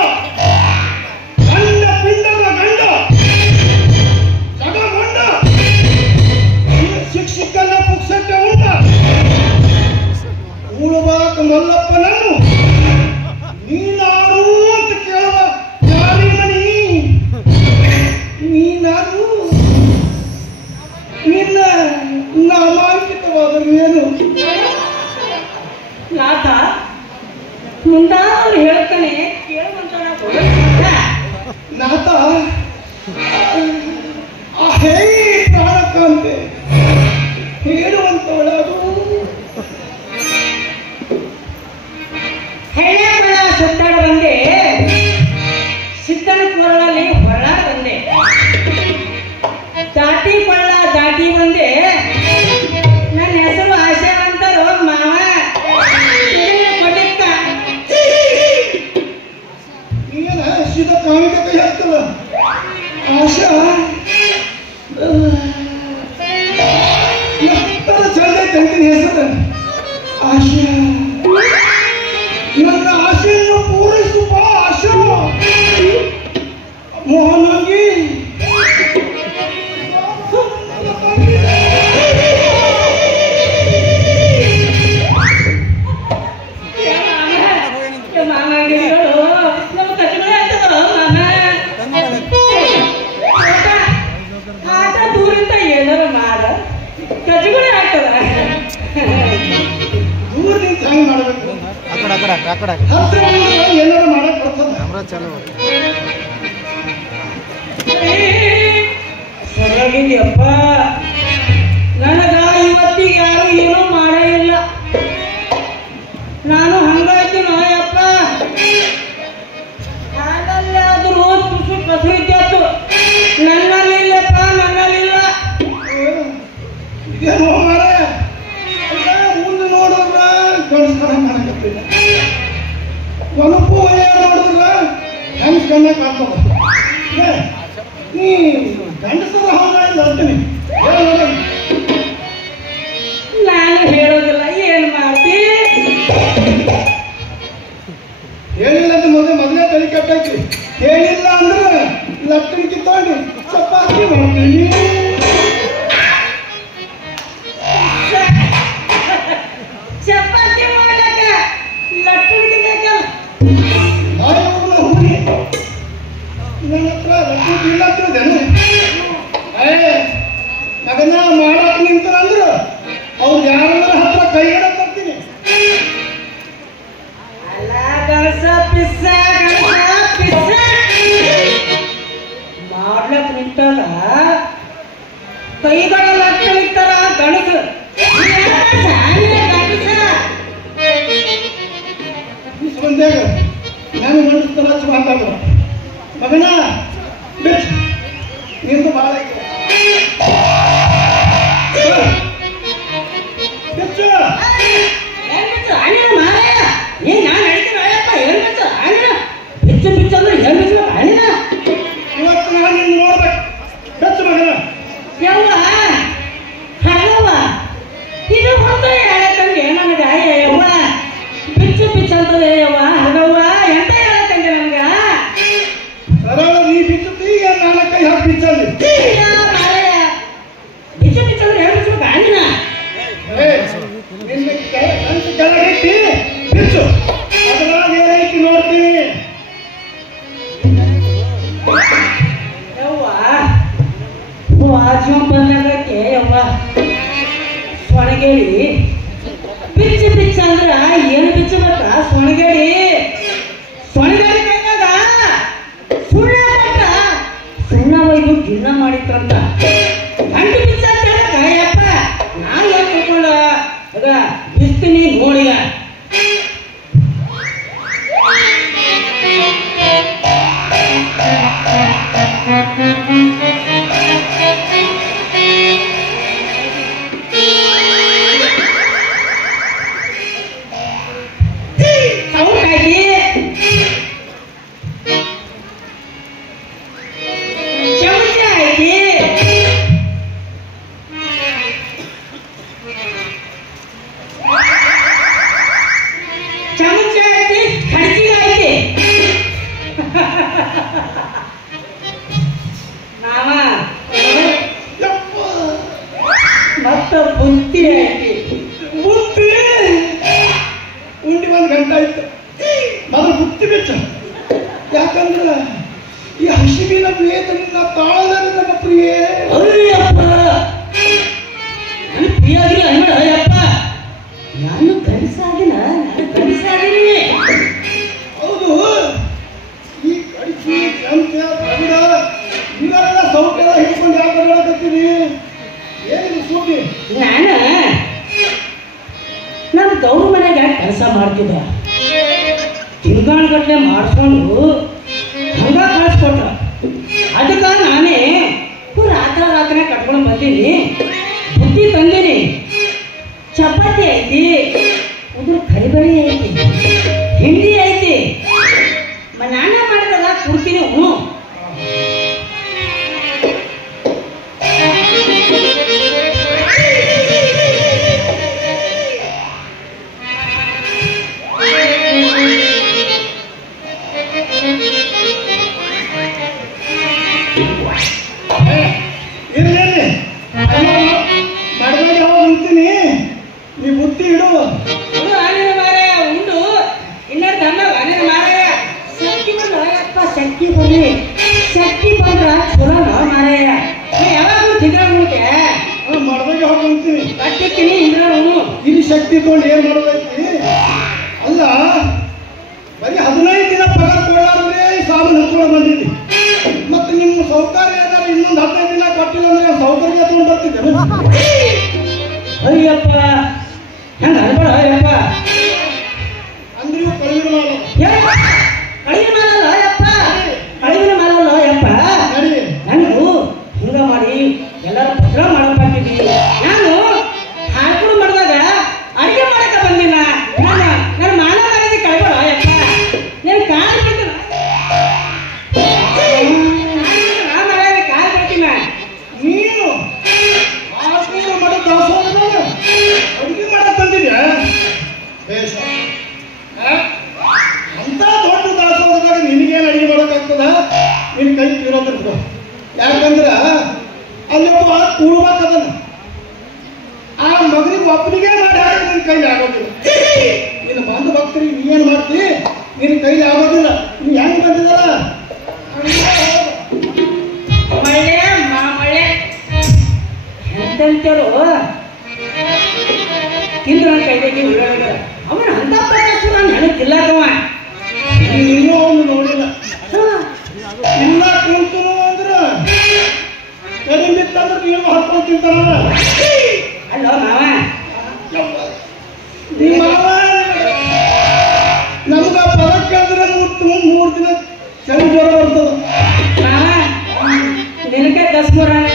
ಗಂಡ ಪಿಂಡದ ಗಂಡ ಜಗಗೊಂಡ ಶಿಕ್ಷಕನ ಪುಕ್ಸಟ್ಟೆ ಉಂಟ ಉಳುವಾಕ ಮಲ್ಲಪ್ಪನನ್ನು ನೀನಾರು ಅಂತ ಕೇಳುವ ಯಾರಿಮಣಿ, ನೀನಾರು ನಿನ್ನ ನಾಮಾಂಕಿತವಾದರು ಏನು ನಾಥ ಮುಂದಾದ್ರು ಹೇಳ್ತಾನೆ ಕೇಳುವಂತ ನಾಥ ಹೇ ಪ್ರಾಣಕಾಂತೆ ಹೇಳುವಂತವಳದು. ಹೆಣ್ಣೆಗಳ ಸುತ್ತಾಡ ಬಂದೆ, ಸಿದ್ದನ ಕೊರಳಲ್ಲಿ ಹೊರಳಾಡ ಬಂದೆ, ದಾಟಿ ಕೊಳ್ಳ ದಾಟಿ ಬಂದೆ. ನನ್ನ ಹೆಸರು ಆಶಾ ಅಂತಾರೋ ಮಾವ ಕೊಡ್ಲಿಕ್ಕ ನೀನ ಸೀದಾ ಕಾಮಿಕ ಕೈ ಹಾಕ್ತಲ್ಲ ಆಶಾ ಎತ್ತರ ಚಂದ ತಂಗಿನ ಹೆಸರು ಆಶಾ. ನನ್ನ ಆಶೆಯನ್ನು ಪೂರೈಸುವ ಆಶಾ ಮೋಹನಂಗಿ. ಆಟ ದೂರಿಂದ ಏನಾರು ಮಾಡ ಕಜಗುಳಿ ಆಗ್ತದ. ದೂರ ನಿಂತು ಹೆಂಗ್ ಮಾಡಬೇಕು, ಹತ್ರ ಏನಾರು ಮಾಡಕ್ ಬರ್ತದ. ಸರಿಯಾಗಿದ್ಯಪ್ಪ, ನನಗ ಇವತ್ತಿಗೆ ಯಾರು ಏನೂ ಮಾಡೇ ಇಲ್ಲ. ನಾನು ಹಂಗಾಯ್ತೀನೋ ಯಪ್ಪ. ಹಾಗಲ್ಲಾದ್ರೂ ತುಸು ಕಸು ಇದ್ದಾತು, ನನ್ನಲ್ಲಿಲ್ಲಪ್ಪ, ನನ್ನಲ್ಲಿಲ್ಲ. ಇದೇನೋ ಮಾರಾಯ, ಮುಂದೆ ನೋಡಿದ್ರ ಗಂಡಸ್ಕರ ಮಾಡಕತ್ತಿಲ್ಲ, ಒನಪು ವಯ ನೋಡಿದ್ರ ಹೆಂಗ್ ಕಣ್ಣ ಕಾಣ್ತದ. ನೀ ಗಂಡಸರ ಹೌದ ಇಲ್ಲ ಅಂತೀನಿ. ನಾನು ಹೇಳೋದಿಲ್ಲ, ಏನ್ ಮಾಡ್ತಿ? ಹೇಳಿಲ್ಲ ಅಂತ ಮೊದಲೇ ತಲೆ ಕೆಟ್ಟೈತಿ. ಹೇಳಿಲ್ಲ ಅಂದ್ರೆ ಲಟ್ಟಣಿ ಕಿತ್ತೊಂಡು ಚಪಾತಿ ಮಾಡ್ತೀನಿ. ಚಪಾತಿ ಮಾಡಕ ಲಟ್ಟಣಿಗೆ ಬೇಕಲ್ಲ. ನನ್ನ ಹತ್ರ ಲಟ್ಟಣಿ ಇಲ್ಲ ಅಂತಿದ್ದೇನೆ. ಅದನ್ನ ಮಾಡಕ್ ನಿಂತಂದ್ರು ಅವ್ರು ಯಾರ ಹತ್ರ ಕೈ ಹಿಡಕ್ ಬರ್ತೀನಿ. ಅಲ್ಲ ಗಣಸ ಪಿಸ್ಸ ಮಾಡ್ಲಕ್ ನಿಂತಾಗ ಕೈಗಳ ಲಟ್ಟ ನಿಂತಾರ ಗಣಸ. ಬಂದಾಗ ನಾನು ಗಂಡಸ್ತರ ಮಾತಾಡ ಮಗನ ಬಿಟ್ಟು ನಿಂದು ಭಾಳ ಇವತ್ತು ನಾನು ನಿನ್ನ ನೋಡ್ಬೇಕು. ಹೆಚ್ಚು ಮಗನ ಯವ್ವ ಹಳವ ಇದು ಹೊಸ ಹೇಳತ್ತಂಗೆ ನನಗ. ಯವ್ವ ಬಿಚ್ಚು ಬಿಚ್ಚು ಅಂತದೆ ಯವ್ವ ಹಗವ್ವ ಎಂತ ಹೇಳತ್ತಂಗೆ ನಮ್ಗ. ಸರಳ ನೀ ಬಿಚ್ಚುತ್ತಿ ನಾನು ಕೈ ಹಾಕಿ ಬಿಚ್ಚಲ್ಲಿ ಬಿಚ್ಚು ಸೊಣಗೇಡಿ ಪಿಚ್ಚ ಪಿಚ್ಚ ಅಂದ್ರ ಏನು ಪಿಚ್ಚ ಗೊತ್ತಾ? ಸೊಣಗೇಡಿ ಕೈಯಾಗ ಸುಣ್ಣ ಕೊಟ್ಟ ಸುಣ್ಣ ಒಯ್ದು ಗಿನ್ನ ಮಾಡಿದ್ರಂತ. ಗಂಟು ಪಿಚ್ಚ ಅಂತ ಹೇಳಿದಾಗ ಯಪ್ಪ ನಾ ಏನ್ ತಿಳ್ಕೊಂಡ ಅದ ಬಿಸ್ತೀನಿ ನೋಡಿಲ್ಲ. ಉಂಡಿ ಒಂದು ಗಂಟೆ ಆಯ್ತು. ಮೊದಲು ಬುತ್ತಿ ಬೆಚ್ಚ. ಯಾಕಂದ್ರೆ ಈ ಹಸಿವಿನ ವೇದನೆಯಿಂದ ತಾಳಲಾರೆ ನನ್ನ ಪ್ರಿಯೇ. ಅಯ್ಯಪ್ಪ ನನ್ನ ಪ್ರಿಯಾಗಿಲ್ಲ ಅಯ್ಯಪ್ಪ. ನಾನು ಕನಸಾಗಿನ ಹೌದು. ಈ ಕಡಿಸಿ ಚಮಚ ತಂಡ ಇವೆಲ್ಲ ಸೌಖ್ಯ ಹಿಡ್ಕೊಂಡು ಯಾಕೆ ಬರಕತ್ತೀರಿ? ಏನಿದು ಸುದ್ದಿ? ನಮ್ಮ ಗೌರ ಮನೆಗೆ ಕೆಲಸ ಮಾಡ್ತಿದ್ದ. ತಿಂಗಾಣಗಟ್ಟಲೆ ಮಾಡಿಸ್ಕೊಂಡು ಹಂಗ ಕಳಿಸ್ಕೊಟ್ರ. ಅದಕ್ಕೆ ನಾನೇ ರಾತ್ರಿ ಕಟ್ಕೊಂಡು ಬಂದೀನಿ. ಬುದ್ಧಿ ತಂದೀನಿ. ಚಪಾತಿ ಐತಿ, ಉದುರು ಕರಿಬೇಳೆ ಐತಿ, ಹಿಂಡಿ ಐತಿ. ನಾನ ಮಾಡ್ತದ ಕೊಡ್ತೀನಿ. ಮಡವಾಗಿ ಯಾವಾಗ ಉಂತೀನಿ? ನೀ ಬುತ್ತಿ ಇಡು. ಉಂಡು ಇನ್ನೊಂದು ತಮ್ಮ ಮಾರಾಯ ಶಕ್ತಿ ಬಂದ್ರಪ್ಪ. ಶಕ್ತಿ ಬಂದ್ರ ಚಲೋ ಮಾರಾಯ. ಯಾವಾಗ ತಿಂದ್ರ ಮುಖ್ಯ ಮಡವಾಗಿ ಯಾವಾಗ ಉಂತೀನಿ? ಕಟ್ಟಿರ್ತೀನಿ ಇಂದ್ರ. ಇಲ್ಲಿ ಶಕ್ತಿ ತಗೊಂಡು ಏನ್ ಮಾಡೋದೈತಿ? ಅಲ್ಲ, ಬರೀ 15 ದಿನ ಪಗಾರ ಕೊಡಲಾರ್ದ್ರೆ ಸಾಬೂನು ಹಚ್ಕೊಂಡು ಬಂದಿದ್ದಿ. ಮತ್ತೆ ನಿಮ್ಮ ಸೌಕರ್ಯ ಏನಾರ ಇನ್ನೊಂದು 15 ದಿನ ಕೊಟ್ಟಿಲ್ಲ ಅಂದ್ರೆ ಸೌಕರ್ಯ ತಗೊಂಡು ಬರ್ತಿದ್ದೆ. ಅಯ್ಯಪ್ಪ ಹೆಂಗ ಅನ್ಬೇಡ ಅಯ್ಯಪ್ಪ. ಅಂದ್ರೆ ಇವು ಕಡಿಮೆ ಮಾಡೋದು. ಕಡಿಮೆ ಮಾಡಲ್ಲ ಅಯ್ಯಪ್ಪ, ಕಡಿಮೆ ಮಾಡಲ್ಲ ಅಯ್ಯಪ್ಪ. ನನಗೂ ಹಿಂಗ ಮಾಡಿ ಎಲ್ಲರೂ ಭದ್ರ ಮಾಡಕ್ಕಾಗ್ತಿದ್ವಿ. ನಾನು ಹಾಡ್ಕೊಂಡು ಮಾಡಿದಾಗ ಅಡಿಗೆ ಮಾಡಕ ಬಂದಿಲ್ಲ. ನನ್ನ ಮಾನ ಮರ್ಯಾದೆ ಕಳ್ಬೇಡ ಅಯ್ಯಪ್ಪ. ನಾನು ಕಾಲು ಬಿಡ್ತೀನಿ, ಕಾಲು ಬಿಡ್ತೀನ. ನೀನು ಆಸ್ಪತ್ರೆ ಮಾಡೋ ದಾಸೋಹದಾಗ ಅಡುಗೆ ಮಾಡಕ್ ಬಂದಿದ್ಯಾ? ಬೇಷ. ಅಂತ ದೊಡ್ಡ ದಾಸೋಹದಾಗ ನಿನಗೇನು ಅಡುಗೆ ಮಾಡೋಕ್ಕಾಗ್ತದ? ನಿನ್ನ ಕೈ ತೀರೋದಿರ್ಬೇಕು. ಯಾಕಂದ್ರ ಅಲ್ಲಿ ಒಬ್ಬ ಕೂಡ್ಬೇಕದನ್ನ. ಆ ಮಗನಿಗೆ ಒಬ್ಬನಿಗೆ ಮಾಡಿ ಹಾಕಿ ನಿನ್ನ ಕೈಲಿ ಆಗೋದಿಲ್ಲ. ನೀನು ಬಂದು ಭಕ್ತರಿಗೆ ನೀ ಏನು ಮಾಡ್ತಿ? ನಿನ್ನ ಕೈಲಿ ಆಗೋದಿಲ್ಲ. ನೀ ಹೆಂಗ್ ಬಂದಿದಲ್ಲ ಮಳೆ ಮಳೆ ಎಂತೆಂತರು ತಿಂದ್ರ ಕೈಗೆ ಉಳ್ಳಾಗ ಅವನ ಅಂತ ಪ್ರಕಾಶ ನನಗೆ ತಿಲ್ಲಕವ. ಇನ್ನೂ ಅವನು ನೋಡಿಲ್ಲ. ಇಲ್ಲ ಕುಂತು ಅಂದ್ರೆ ಕಡಿಮಿತ್ತಂದ್ರೆ ನೀವು ಹಾಕೊಂಡು ತಿಂತಾರ. ಅಲ್ಲ ಮಾವ, ನಿಮ್ಮ ಮಾವ ನಮ್ಗ ಬರಕ್ಕೆ ಅಂದ್ರೆ 3 ದಿನ ಚಳಿ ಜ್ವರ ಬರ್ತದ. ಮಾವ ನಿನಗೆ ದಸ್ಮುರಾನ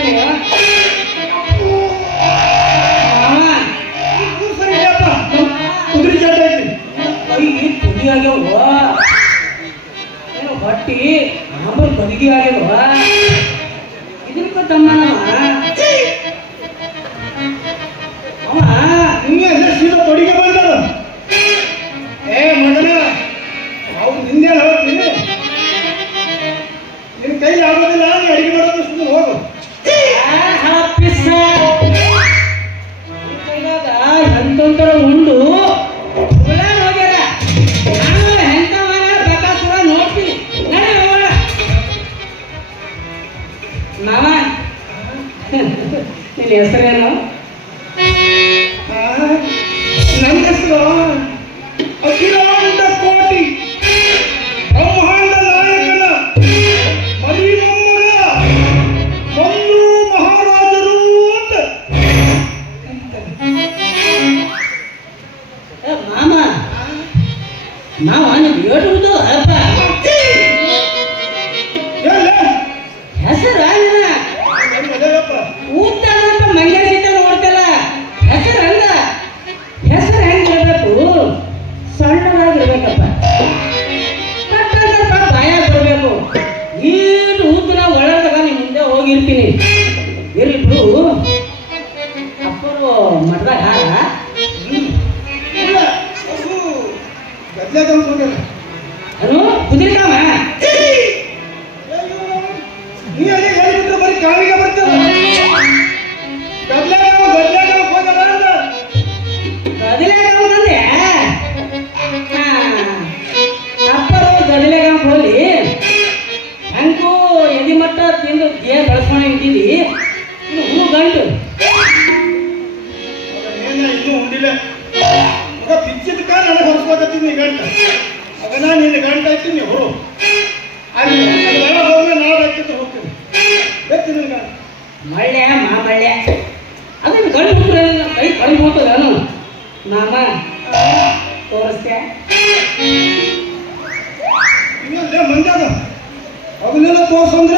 ಕುದುರೆ ಚಟ ಐತಿ. ಕೈ ತುದಿ ಆಗ್ಯವ, ಏನು ಹೊಟ್ಟಿ ಆಂಬರ್ ಬದಿಗೆ ಆಗ್ಯವ. ಇದಕ್ಕೆ ತಮ್ಮನವ ಅವ ಹಿಂಗೆ ಸೀದಾ ತೊಡಿಗೆ ಬಂದರು. ಏ ಮಗನ, ಅವ್ರು ನಿಂದೆ ಹೇಳ್ತೀನಿ. ನಿನ್ನ ಕೈಲಿ ಆಗೋದಿಲ್ಲ. ನೀ ಅಡಿಗೆ ಮಾಡೋದು ಸುಮ್ಮನೆ ಹೋಗು. ಎಂತರ ಉಂಡು ಹೋಗ್ಯಾರ. ನಾನು ಎಂತವನ ಬೇಕಾಸುರ ನೋಡ್ತೀನಿ. ಮಾವ ನಿನ್ನ ಹೆಸರೇನು? ನಿಂತೀನಿ. ಇರ್ಲಿ ಬಿಡು, ಅಪ್ಪರು ಮಠದಾಗ ಹಾರ ಅನು ಕುದುರೆಗಾಮ ನೀ ಅದೇ ಹೇಳಿಬಿಟ್ರೆ ಬರೀ ಕಾವಿಗೆ ಬರ್ತದ. ಗದಲೆಗಾಮಂದೆ ಅಪ್ಪರು ಗದಲೆಗಾಮ ಹೋಗಿ ಹಂಗೂ ಎದಿ ಮಟ್ಟ ತಿಂದು ದೇಹ ಬಳಸ್ಕೊಂಡು ಇಟ್ಟಿದ್ದಿ. ಇನ್ನು ಹೂ ಗಂಟು ಇನ್ನೂ ಉಂಡಿಲ್ಲ ಮಗ ಬಿಚ್ಚಿದ ಕಾಲ ನನಗೆ ಹೊರಸ್ಬೇಕತ್ತೀನಿ ಗಂಟ ಅದನ್ನ ನಿನ್ನ ಗಂಟ ಹಾಕ್ತೀನಿ ಹೊರು ಅಲ್ಲಿ ಹೋದ್ರೆ ನಾವು ಹಾಕಿದ್ರೆ ಹೋಗ್ತೀನಿ ಬೇಕ್ತೀನಿ ಗಂಟ ಮಳ್ಳೆ ಮಳ್ಳೆ ಅದನ್ನು ಗಂಡು ಹುಟ್ಟಲ್ಲ ಕೈ ಕಡಿಮೆ ಹೋಗ್ತದ ನಾನು ಮಾಮ ತೋರಿಸ್ತೆ ಇನ್ನೊಂದೇ ಮಂದ್ಯಾದ ಅದನ್ನೆಲ್ಲ ತೋರ್ಸಂದ್ರೆ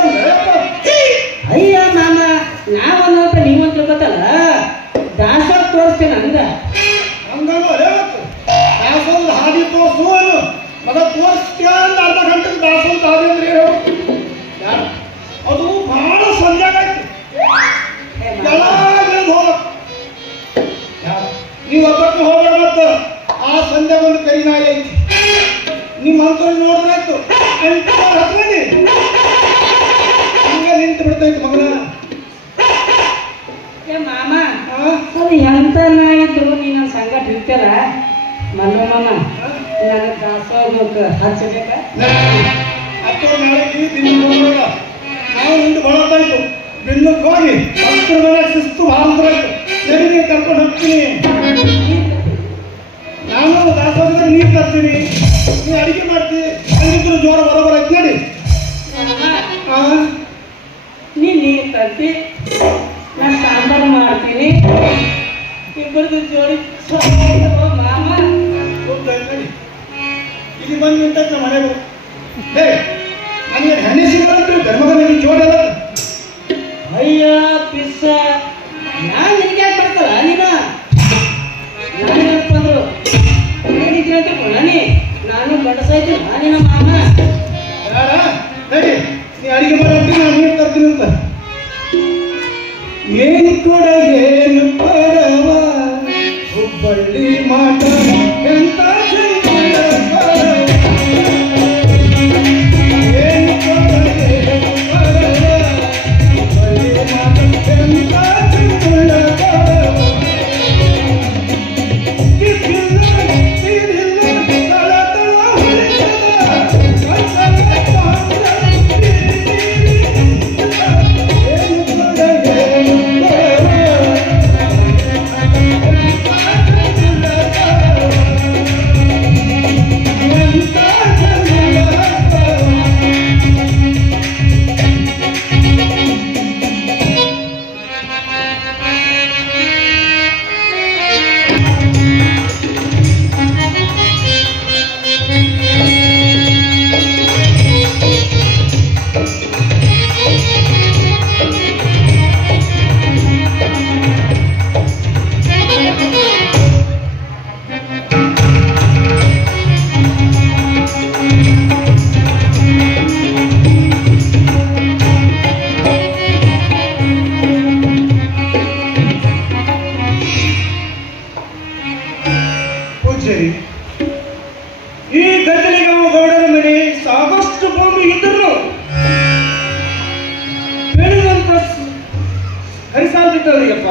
ಅಯ್ಯ ಮಾಮ ನಾವನ್ನೋತ ನೀವಂತ ತಿಳ್ಕೊತಲ್ಲ ದಾಸೋಹ ತೋರಿಸ್ತೇನೆ ಅಂದ ಹಂಗಲ್ಲ ದಾಸೋದ ಹಾದಿ ತೋರ್ಸು ಅನ್ನು ಮಗ ತೋರಿಸ್ತೀಯ ಅಂದ್ರೆ ಅರ್ಧ ಗಂಟೆಗೆ ದಾಸೋದ ಹಾದಿ ಅಂದ್ರೆ ಹೇಳು ಅದು ಬಹಳ ಸಂಜಾಗ ಆಯ್ತು ಎಲ್ಲ ಹೋಗ ನೀವು ಒಬ್ಬಟ್ಟು ಹೋಗೋಣ ಮತ್ತು ಆ ಸಂಜೆ ಒಂದು ಕರಿನಾಯಿ ಐತಿ ನಿಮ್ಮ ಅಂತವ್ರು ನೋಡಿದ್ರಾಯ್ತು ಹತ್ಕೊಂಡಿ ಹಿಂಗೆ ನಿಂತು ಬಿಡ್ತೈತಿ ಮಗನ ಮಾಮ ಅದು ಎಂತ ನಾಯಿದ್ರು ನೀ ನನ್ನ ಸಂಗಟ ಇರ್ತಲ್ಲ ಮಲ್ಲು ಮಾಮ ನನಗೆ ದಾಸೋಹಕ್ಕೆ ಹಚ್ಚಬೇಕ ಹತ್ತೋ ನಾಳೆಗೆ ದಿನಕ್ಕೆ ಹೋಗೋಣ ನಾವು ನಿಂತು ಬಳತ್ತಾಯ್ತು ದಿನಕ್ಕೆ ಹೋಗಿ ಭಕ್ತರ ಮೇಲೆ ಶಿಸ್ತು ಭಾರತರಾಯ್ತು ಸರಿ ಕರ್ಕೊಂಡು ಹೋಗ್ತೀನಿ ನಾನು ದಾಸೋಹದ ನೀರು ತರ್ತೀನಿ ನೀ ಅಡಿಗೆ ಮಾಡ್ತೀನಿ ಹಂಗಿದ್ರು ಜೋರ ಬರೋಬರ ಐತಿ ನೋಡಿ ನೀ ತರ್ತಿ ನಾನು ಸಾಂಬಾರು ಮಾಡ್ತೀನಿ ಇಬ್ಬರದು ಜೋಡಿ ಮಾಮ ನೋಡಿ ಇಲ್ಲಿ ಬಂದು ನಿಂತೈತೆ ನಮ್ಮ ಮನೆಗೂ ಹೇ ನನಗೆ ಹೆಣ್ಣೆ ಸಿಗಲ್ಲ ಧರ್ಮದಲ್ಲಿ ಜೋಡಿ ಅಲ್ಲ ಅಯ್ಯ ಪಿಸ್ಸ ನಾನು ನಿನಗೆ ಯಾಕೆ ಬರ್ತಾರ ನೀನ ನಾನು ಹೇಳ್ಕೊಂಡ್ರು ಹೇಳಿದ್ರೆ ಅಂತ ಕೊಡಣಿ ನಾನು ಬಡಸಾಯ್ತೀನಿ ನಿನ್ನ ಮಾಮ ಯಾರ ಹೇಳಿ ನೀ ಅಡಿಗೆ ಮಾಡಿ ನಾನು ನೀರು ತರ್ತೀನಿ ಅಂತ ಏನು ಕೊಡ ಏನು ಕೊಡವ ಹುಬ್ಬಳ್ಳಿ ಮಾಟ ಎಂತ ಏನು ಕೊಡ ಏನು ಕೊಡವ ಹುಬ್ಬಳ್ಳಿ ಮಾಟ ಎಂತ ಚಿಕ್ಕುಳ್ಳ ಈ ಗದ್ದಲಿಗಾಂವ ಗೌಡರ ಮನೆ ಸಾಕಷ್ಟು ಭೂಮಿ ಇದ್ದರು ಬೆಳೆದಂತ ಹರಿಸಾಲ್ತಿದ್ದವರಿಗಪ್ಪ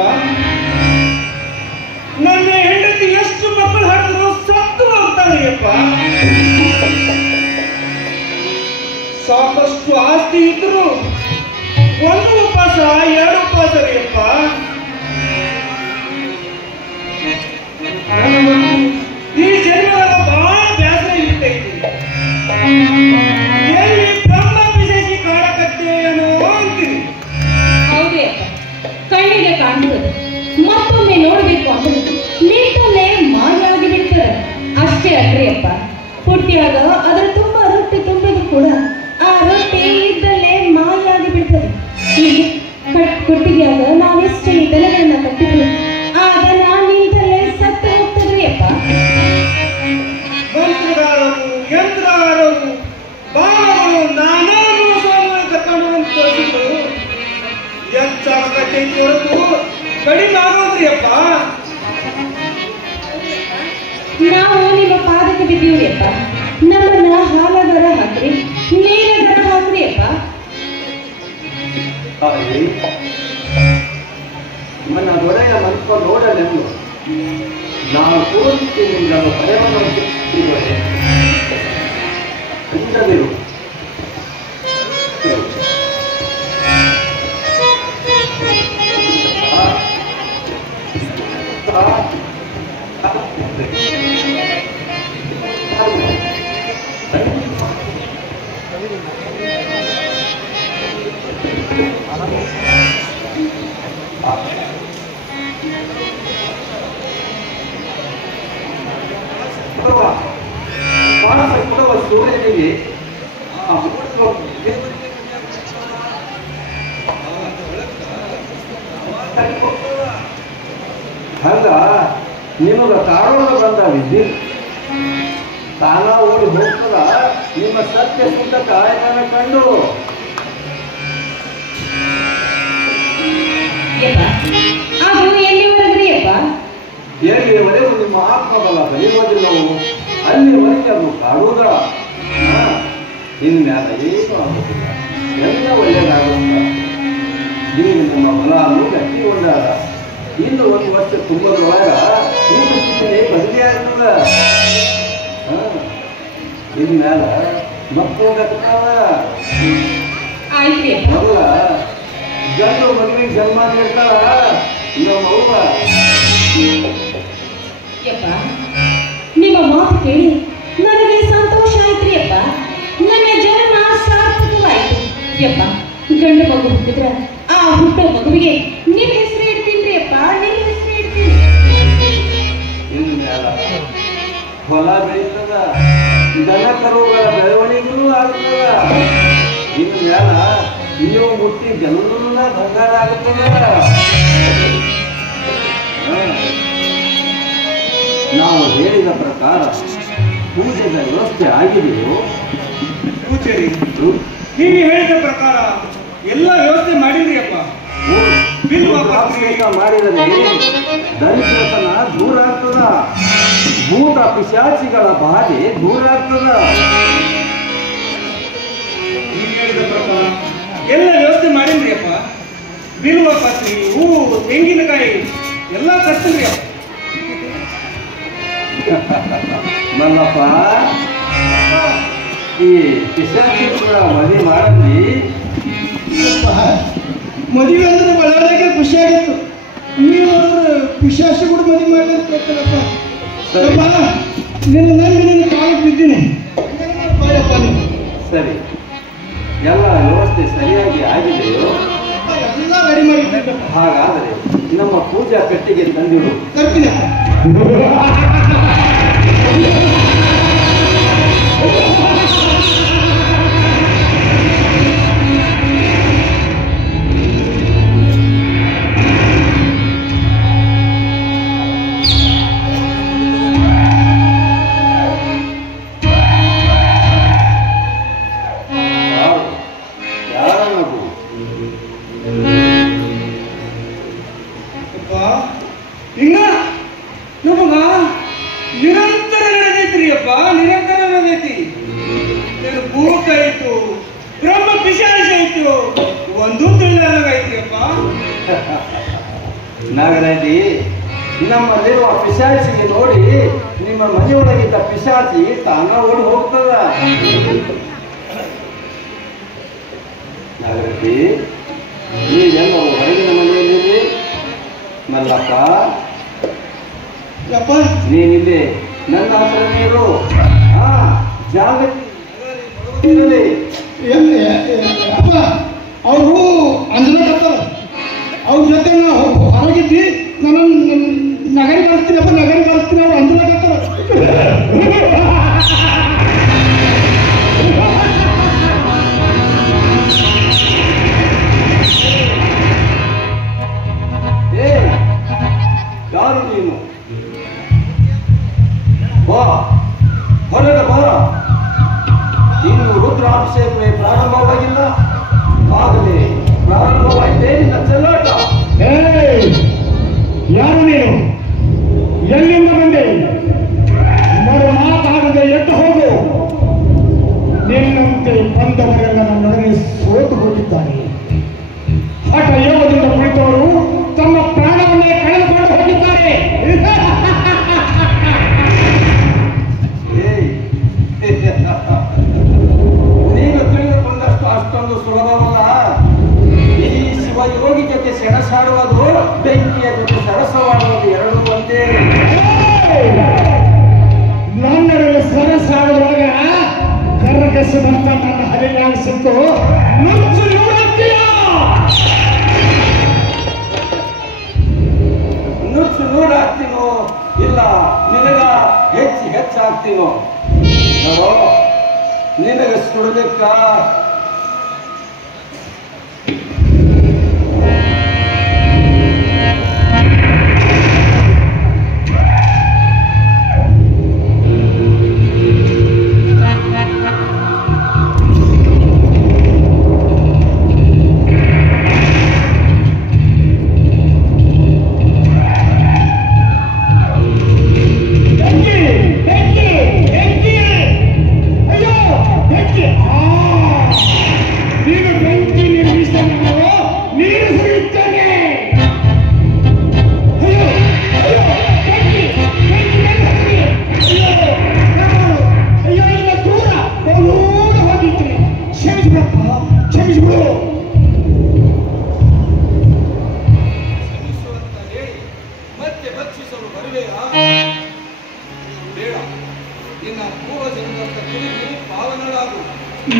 ನನ್ನ ಹೆಂಡತಿ ಎಷ್ಟು ಮಕ್ಕಳು ಹಾಕಿದ್ರು ಸತ್ತು ಹೋಗ್ತಾವರಿಗಪ್ಪ ಸಾಕಷ್ಟು ಆಸ್ತಿ ಇದ್ರು ಒಂದು ಉಪವಾಸ ಎರಡು ಉಪವಾಸ ರೀಯಪ್ಪ ಈ ಜನ್ಮದಾಗ ಬಹಳ ಬ್ಯಾಸರ ಇರ್ತೈತಿ ಎಲ್ಲಿ ಬ್ರಹ್ಮ ವಿಶೇಷಿ ಕಾಡಕತ್ತೇನೋ ಅಂತೀನಿ ಹೌದೇ ಕಣ್ಣಿಗೆ ಕಾಣ್ತದೆ ಮತ್ತೊಮ್ಮೆ ನೋಡ್ಬೇಕು ಅಂದ್ರೆ ನಿಂತಲ್ಲೇ ಮಾಯಾಗಿ ಬಿಡ್ತದೆ ಅಷ್ಟೇ ಅಲ್ರಿ ಅಪ್ಪ ಪುಟ್ಟಿಯಾಗ ಅದರ ತುಂಬಾ ರೊಟ್ಟಿ ತುಂಬಿದ್ರು ಕೂಡ ಆ ರೊಟ್ಟಿ ಇದ್ದಲ್ಲೇ ಮಾಯಾಗಿ ಬಿಡ್ತದೆ ಈಗ ಕೊಟ್ಟಿಗೆಯಾಗ ನಾವೆಷ್ಟೇ ದನಗಳನ್ನ ಕಟ್ಟಿದ್ವಿ ಆ ದನ ನಿಂತಲ್ಲೇ ಸತ್ತು ಹೋಗ್ತದ್ರಿ ಅಪ್ಪ ಮಂತ್ರಗಾರರು ಯಂತ್ರಗಾರರು ಕಳಿಸಿದೀವ್ರಿ ಅಪ್ಪ. ನಮ್ಮನ್ನ ಹಾಲಗರ ಹಾಕ್ರಿ, ನೀರಗರ ಹಾಕ್ರಿ ಅಪ್ಪ. ತಾಯಿ ನನ್ನ ದೊರೆಯ ಮನಸ್ಸು ನೋಡಲೆಂದು ನಾನು ಪೂರ್ತಿ ನಿಮ್ಮನ್ನು ಭಯವನ್ನು ಹುಟ್ಟಿಸಿದರೆ ಅಂಜದಿರು. ಕೊಡುವ ಸೂರ್ಯನಿಗೆ ಹಂಗ ನಿಮಗ ಕಾರೋಣ ಬಂದ ವಿದ್ಯೆ ತಾನ ಓಡಿ ಹೋಗ್ತದ ನಿಮ್ಮ ಸತ್ಯ ಸುತ್ತ ಕಾಯಕನ ಕಂಡು ಅದು ಎಲ್ಲಿವರೆಗ್ರಿ ಅಪ್ಪ? ಎಲ್ಲಿಯವರೆಗೂ ನಿಮ್ಮ ಆತ್ಮಬಲ ಬಲಿಯೋದಿಲ್ಲವು ಅಲ್ಲಿವರೆಗೆ ಅದು ಕಾಡುವುದ ಇನ್ಮ್ಯಾಲ ಏನು ಆಗುತ್ತಿಲ್ಲ, ಎಲ್ಲ ಒಳ್ಳೆಯದಾಗುತ್ತ. ನೀವು ನಮ್ಮ ಬಲವನ್ನು ಗಟ್ಟಿಗೊಂಡಾಗ ಇನ್ನು ಒಂದು ವರ್ಷ ತುಂಬದ್ರೊಳಗ ನಿಮ್ಮ ಸ್ಥಿತಿನೇ ಬದಲಿಯಾಗ್ತದ. ಇನ್ಮ್ಯಾಲ ಮಕ್ಕಳು ಗತ್ತಾವ. ಅಲ್ಲ ಗಂಡು ಮದುವೆಗೆ ಜನ್ಮ ನೀಡ್ತಾಳ ನಮ್ಮ ಅವ್ವ. ನಿಮ್ಮ ಮಾತು ಕೇಳಿ ನನಗೆ ಸಂತೋಷ ಆಯ್ತ್ರಿ ಅಪ್ಪ. ನನ್ನ ಜನ್ಮ ಸಾರ್ಥಕವಾಯ್ತು ಯಪ್ಪ. ಗಂಡು ಮಗು ಹುಟ್ಟಿದ್ರ ಆ ಹುಟ್ಟೋ ಮಗುವಿಗೆ ನಿಮ್ಮ ಹೆಸರು ಇಡ್ತೀನಿ ಅಪ್ಪ, ನಿಮ್ಮ ಹೆಸರು ಇಡ್ತೀನಿ. ಇನ್ಮ್ಯಾಲ ಹೊಲ ಬೆಳೀತದ, ದನ ಕರುಗಳ ಬೆಳವಣಿಗೆನೂ ಆಗ್ತದ. ಇನ್ಮ್ಯಾಲ ನೀವು ಮುಟ್ಟಿ ಜನರನ್ನ ಬಂಗಾರ ಆಗುತ್ತದ. ನಾವು ಹೇಳಿದ ಪ್ರಕಾರ ಪೂಜೆದ ವ್ಯವಸ್ಥೆ ಆಗಿದೆಯೋ? ಪೂಜಾರಿ, ನೀವು ಹೇಳಿದ ಪ್ರಕಾರ ಎಲ್ಲ ವ್ಯವಸ್ಥೆ ಮಾಡಿದ್ರಿ ಅಪ್ಪ. ಮಾಡಿದರೆ ದರಿದ್ರತನ ದೂರ ಆಗ್ತದ, ಭೂತ ಪಿಶಾಚಿಗಳ ಬಾಧೆ ದೂರ ಆಗ್ತದ. ನೀವು ಹೇಳಿದ ಪ್ರಕಾರ ಎಲ್ಲ ವ್ಯವಸ್ಥೆ ಮಾಡಿದ್ರಿ ಅಪ್ಪ. ಬಿಲ್ವ ಪತ್ರಿ, ಹೂವು, ತೆಂಗಿನಕಾಯಿ ಎಲ್ಲ ಕಟ್ತೀರಿ ಅಪ್ಪ. ಮಲ್ಲಪ್ಪ, ಈ ಪಿಶಾಚಿ ಕೂಡ ಮದುವೆ ಮಾಡಲಿ. ಮದುವೆ ಅಂದ್ರೆ ಒಳ್ಳೆಯದಾಗೆ ಖುಷಿಯಾಗಿತ್ತು. ನೀವು ನೋಡಿದ್ರೆ ಪಿಶಾಚಿ ಕೂಡ ಮದುವೆ ಮಾಡಿ ಅಂತ ಕೇಳ್ತಾರಪ್ಪ. ನಿನ್ನ ನಂಬಿ ನಿನ್ನ ಕಾಲಕ್ಕೆ ಬಿದ್ದೀನಿ. ಸರಿ, ಎಲ್ಲ ವ್ಯವಸ್ಥೆ ಸರಿಯಾಗಿ ಆಗಿದೆಯೋ? ಎಲ್ಲ ರೆಡಿ ಮಾಡಿದ್ದೀವಿ. ಹಾಗಾದರೆ ನಮ್ಮ ಪೂಜಾ ಕಟ್ಟಿಗೆ ತಂದಿರು. ತರ್ತೀನಿ. ಹಿಂಗ ನಮಗ ನಿರಂತರ ನಡೆದೈತ್ರಿ ಅಪ್ಪ, ನಿರಂತರ ನಡೆದೈತಿ. ಭೂತ ಆಯ್ತು, ಬ್ರಹ್ಮ ಪಿಶಾಚಿ ಆಯ್ತು, ಒಂದೂ ತಿಳಿದಾಗೈತಿ ಅಪ್ಪ. ನಾಗರಾಜಿ, ನಮ್ಮಲ್ಲಿರುವ ಪಿಶಾಚಿಗೆ ನೋಡಿ ನಿಮ್ಮ ಮನೆಯೊಳಗಿದ್ದ ಪಿಶಾಚಿ ತಾನ ಓಡಿ ಹೋಗ್ತದ. ನಾಗರಾಜಿ, ನೀವೆಲ್ಲ ಹೊರಗಿನ ಮನೆಯಲ್ಲಿರಿ. ಮಲ್ಲಪ್ಪ, ನೀನಿಲ್ಲಿ ನನ್ನ ಹತ್ರ ನೀರು ಜಾಗೃತಿ ಅಪ್ಪ, ಅವರು ಅಂಜನಕತ್ತಾರ. ಅವ್ರ ಜೊತೆ ನಾವು ಹೊರಗಿದ್ವಿ. ನಾನು ನಗರಿ ಕಳಿಸ್ತೀನಪ್ಪ, ನಗರಿ ಕಳಿಸ್ತೀನಿ. ಅವ್ರು ಅಂಜನಕತ್ತಾರ. ಯಾರು ನೀನು? ಬಾ, ಹೊರಗೆ ಬಾ. ಇನ್ನು ರುದ್ರಾಭಿಷೇಕವೇ ಪ್ರಾರಂಭವಾಗಿಲ್ಲ, ಆಗಲೇ ಪ್ರಾರಂಭವಾಯಿತೇ ನಿನ್ನ ಚೆಲ್ಲಾಟ. ಯಾರು ನೀನು? ಎಲ್ಲಿ ಬೆಂಕಿಯ ಜೊತೆ ಸರಸವಾಡುವುದು ಎರಡೂ ಒಂದೇ. ನನ್ನೆರಡು ಸರಸಾಡುವಾಗ ಕರಗಸದಂತ ನನ್ನ ಹರಿಯಾಣ ಸಿಕ್ಕು ನುಚ್ಚು ನೋಡುತ್ತೀಯ. ನುಚ್ಚು ನೂರಾಗ್ತೀನೋ ಇಲ್ಲ ನಿನಗ ಹೆಚ್ಚಾಗ್ತೀನೋ? ನಾವು ನಿನಗೆ ಸುಡಲಿಕ್ಕ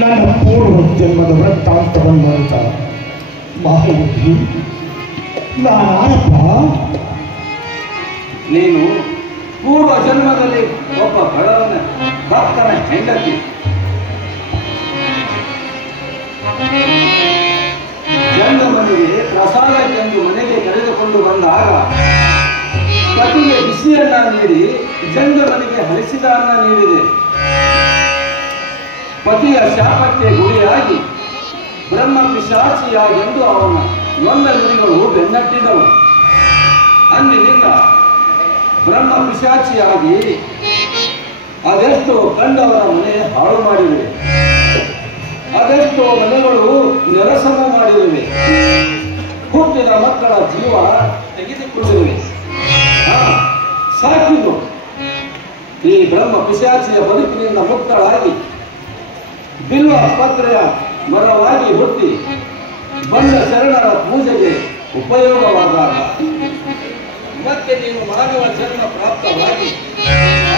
ನನ್ನ ಪೂರ್ವ ಜನ್ಮದ ವೃತ್ತಾಂತವನ್ನು ನೋಡಿದ ಮಹಾಯುದ್ಧಿ ನಾನಪ್ಪ. ನೀನು ಪೂರ್ವ ಜನ್ಮದಲ್ಲಿ ಒಬ್ಬ ಬಡವನ ಭಕ್ತನ ಹೆಂಡತಿ. ಜಂಗಮನಿಗೆ ಪ್ರಸಾದಕ್ಕೆಂದು ಮನೆಗೆ ಕರೆದುಕೊಂಡು ಬಂದಾಗ ಪತಿಗೆ ಬಿಸಿಯನ್ನ ನೀಡಿ ಜಂಗಮನಿಗೆ ಹರಿಸಿದ ಅನ್ನ ನೀಡಿದೆ. ಪತಿಯ ಶಾಪಕ್ಕೆ ಗುರಿಯಾಗಿ ಬ್ರಹ್ಮ ಪಿಶಾಚಿಯಾಗೆಂದು ಅವನ ನೊಂದ ನುಡಿಗಳು ಬೆನ್ನಟ್ಟಿದವು. ಅಂದಿನಿಂದ ಬ್ರಹ್ಮ ಪಿಶಾಚಿಯಾಗಿ ಅದೆಷ್ಟೋ ಕಂಡವರ ಮನೆ ಹಾಳು ಮಾಡಿವೆ, ಅದೆಷ್ಟೋ ಮನೆಗಳು ನೆಲಸಮ ಮಾಡಿರುವೆ, ಹುಟ್ಟಿದ ಮಕ್ಕಳ ಜೀವ ತೆಗೆದುಕೊಂಡಿರುವೆ. ಸಾಕಿದ್ದು ಈ ಬ್ರಹ್ಮ ಪಿಶಾಚಿಯ ಬದುಕಿನಿಂದ ಮುಕ್ತಳಾಗಿ ಬಿಲ್ವ ಪತ್ರೆಯ ಮರವಾಗಿ ಹುಟ್ಟಿ ಬಂದ ಶರಣರ ಪೂಜೆಗೆ ಉಪಯೋಗವಾದಾಗ ಮತ್ತೆ ನೀನು ಮಾನವ ಜನ್ಮ ಪ್ರಾಪ್ತವಾಗಿ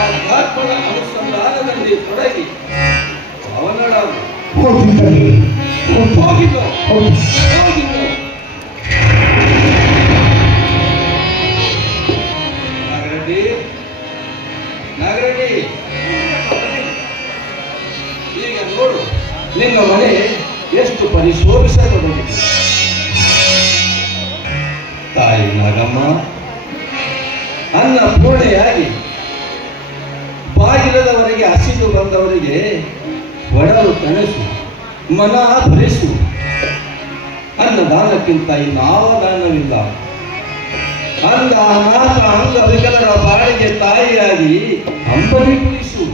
ಆಧ್ಯಾತ್ಮದ ಅನುಸಂಧಾನದಲ್ಲಿ ತೊಡಗಿ ಅವನೊಳಗೆ ಹೋಗಿದ್ದು ನಾಗರೆಡ್ಡಿ, ಈಗ ನೋಡು ನಿನ್ನ ಮನೆ ಎಷ್ಟು ಪರಿಶೋಭಿಸತೊಡಗಿದೆ. ತಾಯಿ ನಾಗಮ್ಮ ಅನ್ನ ಪೂರ್ಣೆಯಾಗಿ ಬಾಗಿಲದವರೆಗೆ ಹಸಿದು ಬಂದವರಿಗೆ ಒಡಲು ಕನಸು, ಮನ ಭರಿಸು. ಅನ್ನದಾನಕ್ಕಿಂತ ಇನ್ನಾವ ದಾನವಿಲ್ಲ. ಅಂದ ಅನಾಥ ಅಂಗವಿಕಲರ ಬಾಳಿಗೆ ತಾಯಿಯಾಗಿ ಅಂಬಲಿ ಕುಡಿಸು.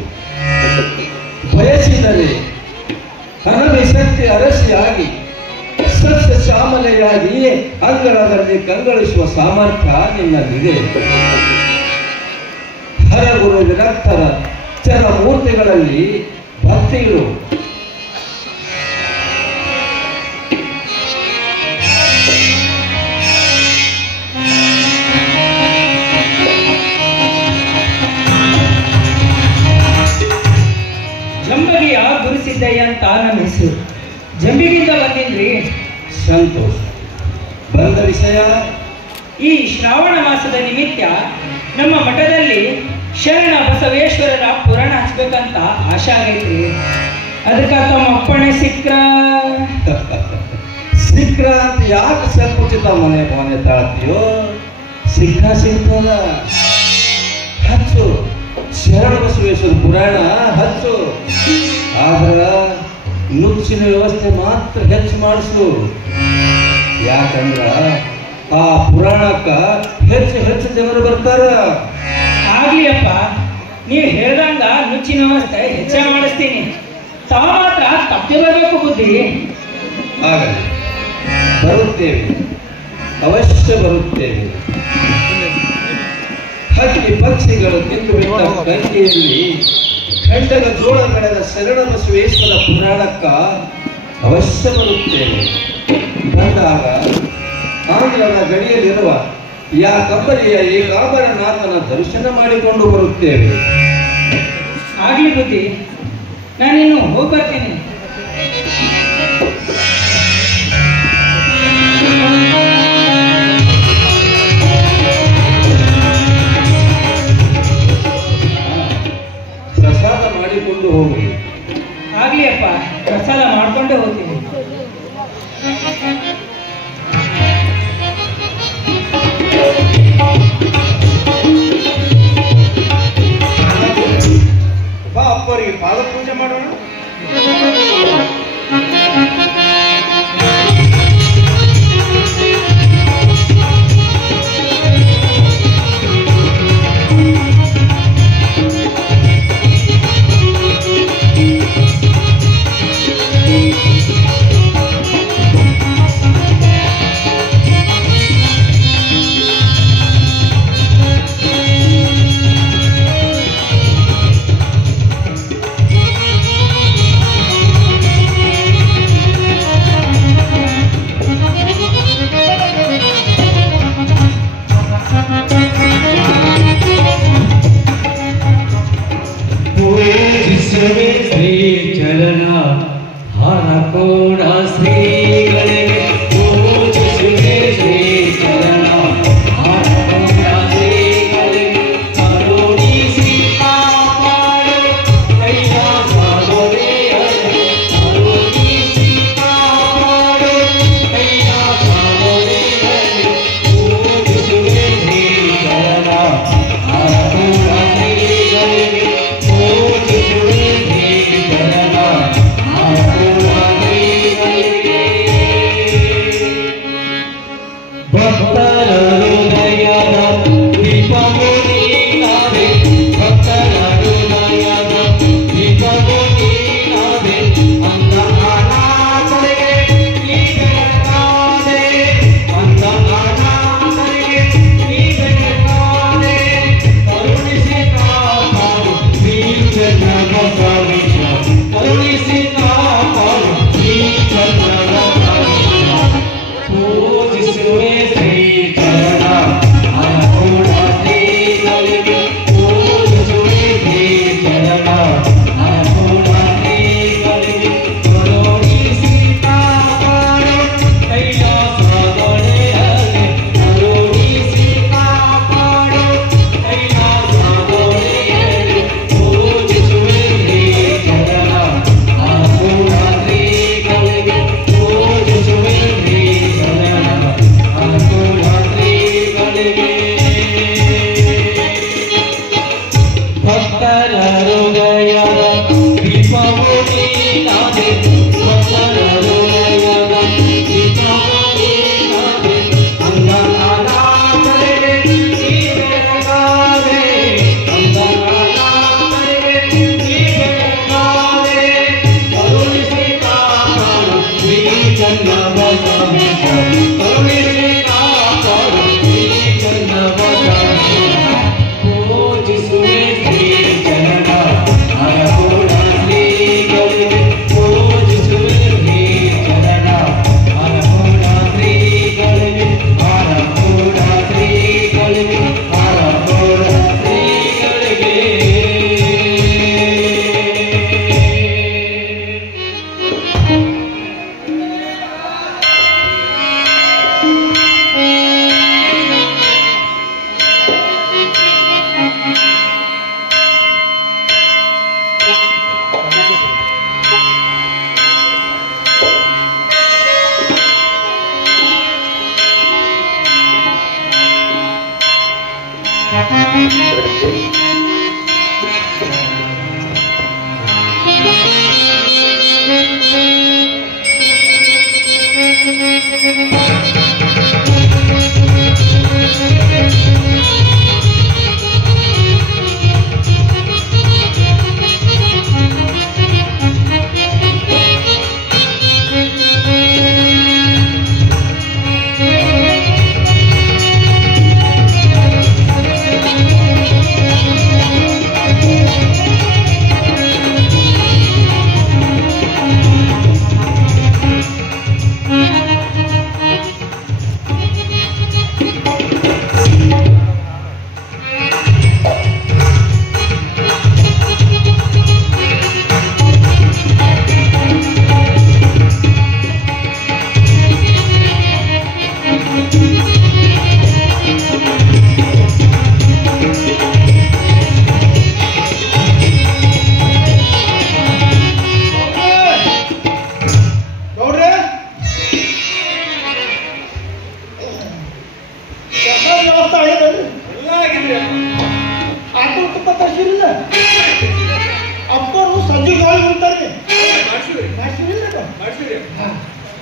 ಬಯಸಿದರೆ ಅನಭಿಸಕ್ತಿ ಅರಸಿಯಾಗಿ ಸಸ್ಯ ಶ್ಯಾಮಲೆಯಾಗಿ ಅಂಗಳದಲ್ಲಿ ಕಂಗಳಿಸುವ ಸಾಮರ್ಥ್ಯ ನಿನ್ನಲ್ಲಿದೆ. ಹರಗುರು ವಿರಕ್ತರ ಚರ ಮೂರ್ತಿಗಳಲ್ಲಿ ಭಕ್ತಿ ಇರು. ಜಂಬಗಿಯ ಗುರುಸಿದ್ದಯ್ಯ ಅಂತ ನನ್ನ ಹೆಸರು. ಜಂಬಿಗಿಂದ ಬಂದಿದ್ರಿ? ಸಂತೋಷ. ಬಂದ ವಿಷಯ ಈ ಶ್ರಾವಣ ಮಾಸದ ನಿಮಿತ್ತ ನಮ್ಮ ಮಠದಲ್ಲಿ ಶರಣ ಬಸವೇಶ್ವರರ ಪುರಾಣ ಹಚ್ಬೇಕಂತ ಆಶೆ ಆಗೈತ್ರಿ. ಅದಕ್ಕೆ ತಮ್ಮ ಅಪ್ಪಣೆ ಸಿಕ್ಕ್ರ ಅಂತ ಯಾಕೆ ಸಂಕುಚಿತ ಮನೆ ತಾಳ್ತೀಯೋ? ಸಿಗ್ತದ. ಹಚ್ಚು, ಶರಣ ಬಸವೇಶ್ವರ ಪುರಾಣ ಹಚ್ಚು. ಆದ್ರ ನುಚ್ಚಿನ ವ್ಯವಸ್ಥೆ ಮಾತ್ರ ಹೆಚ್ಚು ಮಾಡಿಸು. ಯಾಕಂದ್ರ ಆ ಪುರಾಣಕ್ಕ ಹೆಚ್ಚು ಜನರು ಬರ್ತಾರ. ಆಗ್ಲಿ ಅಪ್ಪ, ನೀವು ಹೇಳ್ದಂಗ ನುಚ್ಚಿನ ವ್ಯವಸ್ಥೆ ಹೆಚ್ಚಾಗಿ ಮಾಡಿಸ್ತೀನಿ. ತಾವು ಮಾತ್ರ ತಪ್ಪಿ ಬರಬೇಕು ಬುದ್ಧಿ. ಆಗಲಿ, ಬರುತ್ತೇವೆ, ಅವಶ್ಯ ಬರುತ್ತೇವೆ. ಹಕ್ಕಿ ಪಕ್ಷಿಗಳು ತಿಂದು ಬಿಟ್ಟ ಗಂಗೆಯಲ್ಲಿ ಖಂಡದ ಜೋಳ ನಡೆದ ಶರಣ ಬಸವೇಶ್ವರ ಪುರಾಣಕ್ಕ ಅವಶ್ಯ ಬರುತ್ತೇವೆ. ಬಂದಾಗ ಆಂಗ್ಲದ ಗಡಿಯಲ್ಲಿರುವ ಯಾಕಂಬರಿಯ ಈ ಕಾಬರನಾಥನ ದರ್ಶನ ಮಾಡಿಕೊಂಡು ಬರುತ್ತೇವೆ. ಆಗ್ಲಿ ಬುದ್ಧಿ, ನಾನಿನ್ನು ಹೋಗಿ ಬರ್ತೀನಿ. ಪ್ರಸಾದ ಮಾಡಿಕೊಂಡು ಹೋಗು. ಆಗ್ಲಿ ಅಪ್ಪ, ಪ್ರಸಾದ ಮಾಡ್ಕೊಂಡೇ ಹೋಗ್ತೀನಿ. ಬಾ ಅಪ್ಪರಿಗೆ ಪಾದ ಪೂಜೆ ಮಾಡೋಣ.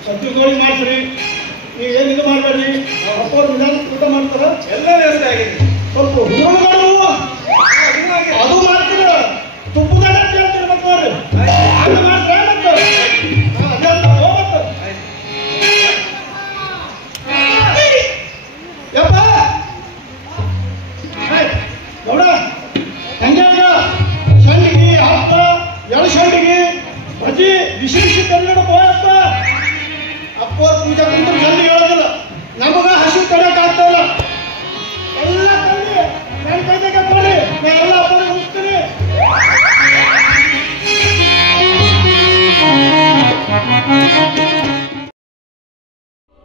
ಸತ್ಯಗೋಳಿ ಮಾಡ್ಸ್ರಿ. ನೀವು ಏನು ಇದು ಮಾಡಬೇಡ್ರಿ. ಅಪ್ಪವ್ರು ನಿಧಾನ ಊಟ ಮಾಡ್ತಾರ. ಎಲ್ಲ ವ್ಯವಸ್ಥೆ ಆಗಿದೆ. ಸ್ವಲ್ಪ ಹುಡುಗರು ಅದು ಮಾಡ್ತೀರ. ತುಪ್ಪದ ಹೇಳ್ತೀರಿ ಮತ್ತೆ ನೋಡ್ರಿ. ಅದು ಮಾಡ್ತಾರೆ ಮತ್ತೆ ಹೋಗ್ಬೇಕು. ಯಪ್ಪ ಗೌಡ ಹೆಂಗೆ ಸಂಡಿಗೆ ಹಪ್ಪ ಎಳು ಸಂಡಿಗೆ ಬಜಿ ವಿಶೇಷ ಕನ್ನಡ ಹೋಯಪ್ಪ. ಅಪ್ಪವ್ರ ಪೂಜೆ ಕುಂತ್ರು ಜಲ್ದಿ ಹೇಳೋದಿಲ್ಲ. ನಮಗ ಹಸು ತಡಕ್ ಆಗ್ತಾ ಇಲ್ಲ. ಎಲ್ಲ ತಂದು ನನ್ನ ಕೈದಾಗ ಕೊಡಿ. ನಾ ಎಲ್ಲ ಅಪ್ಪನಿಗೆ ಹೋಗ್ತೀನಿ.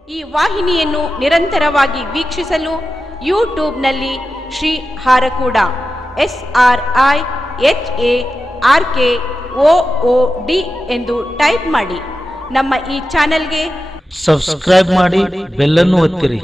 ಈ ವಾಹಿನಿಯನ್ನು ನಿರಂತರವಾಗಿ ವೀಕ್ಷಿಸಲು ಯೂಟ್ಯೂಬ್ನಲ್ಲಿ ಶ್ರೀ ಹಾರಕೂಡ SRIHARKOOD ಎಂದು ಟೈಪ್ ಮಾಡಿ. ನಮ್ಮ ಈ ಚಾನೆಲ್ಗೆ ಸಬ್ಸ್ಕ್ರೈಬ್ ಮಾಡಿ, ಬೆಲ್ಲನ್ನು ಒತ್ತಿರಿ.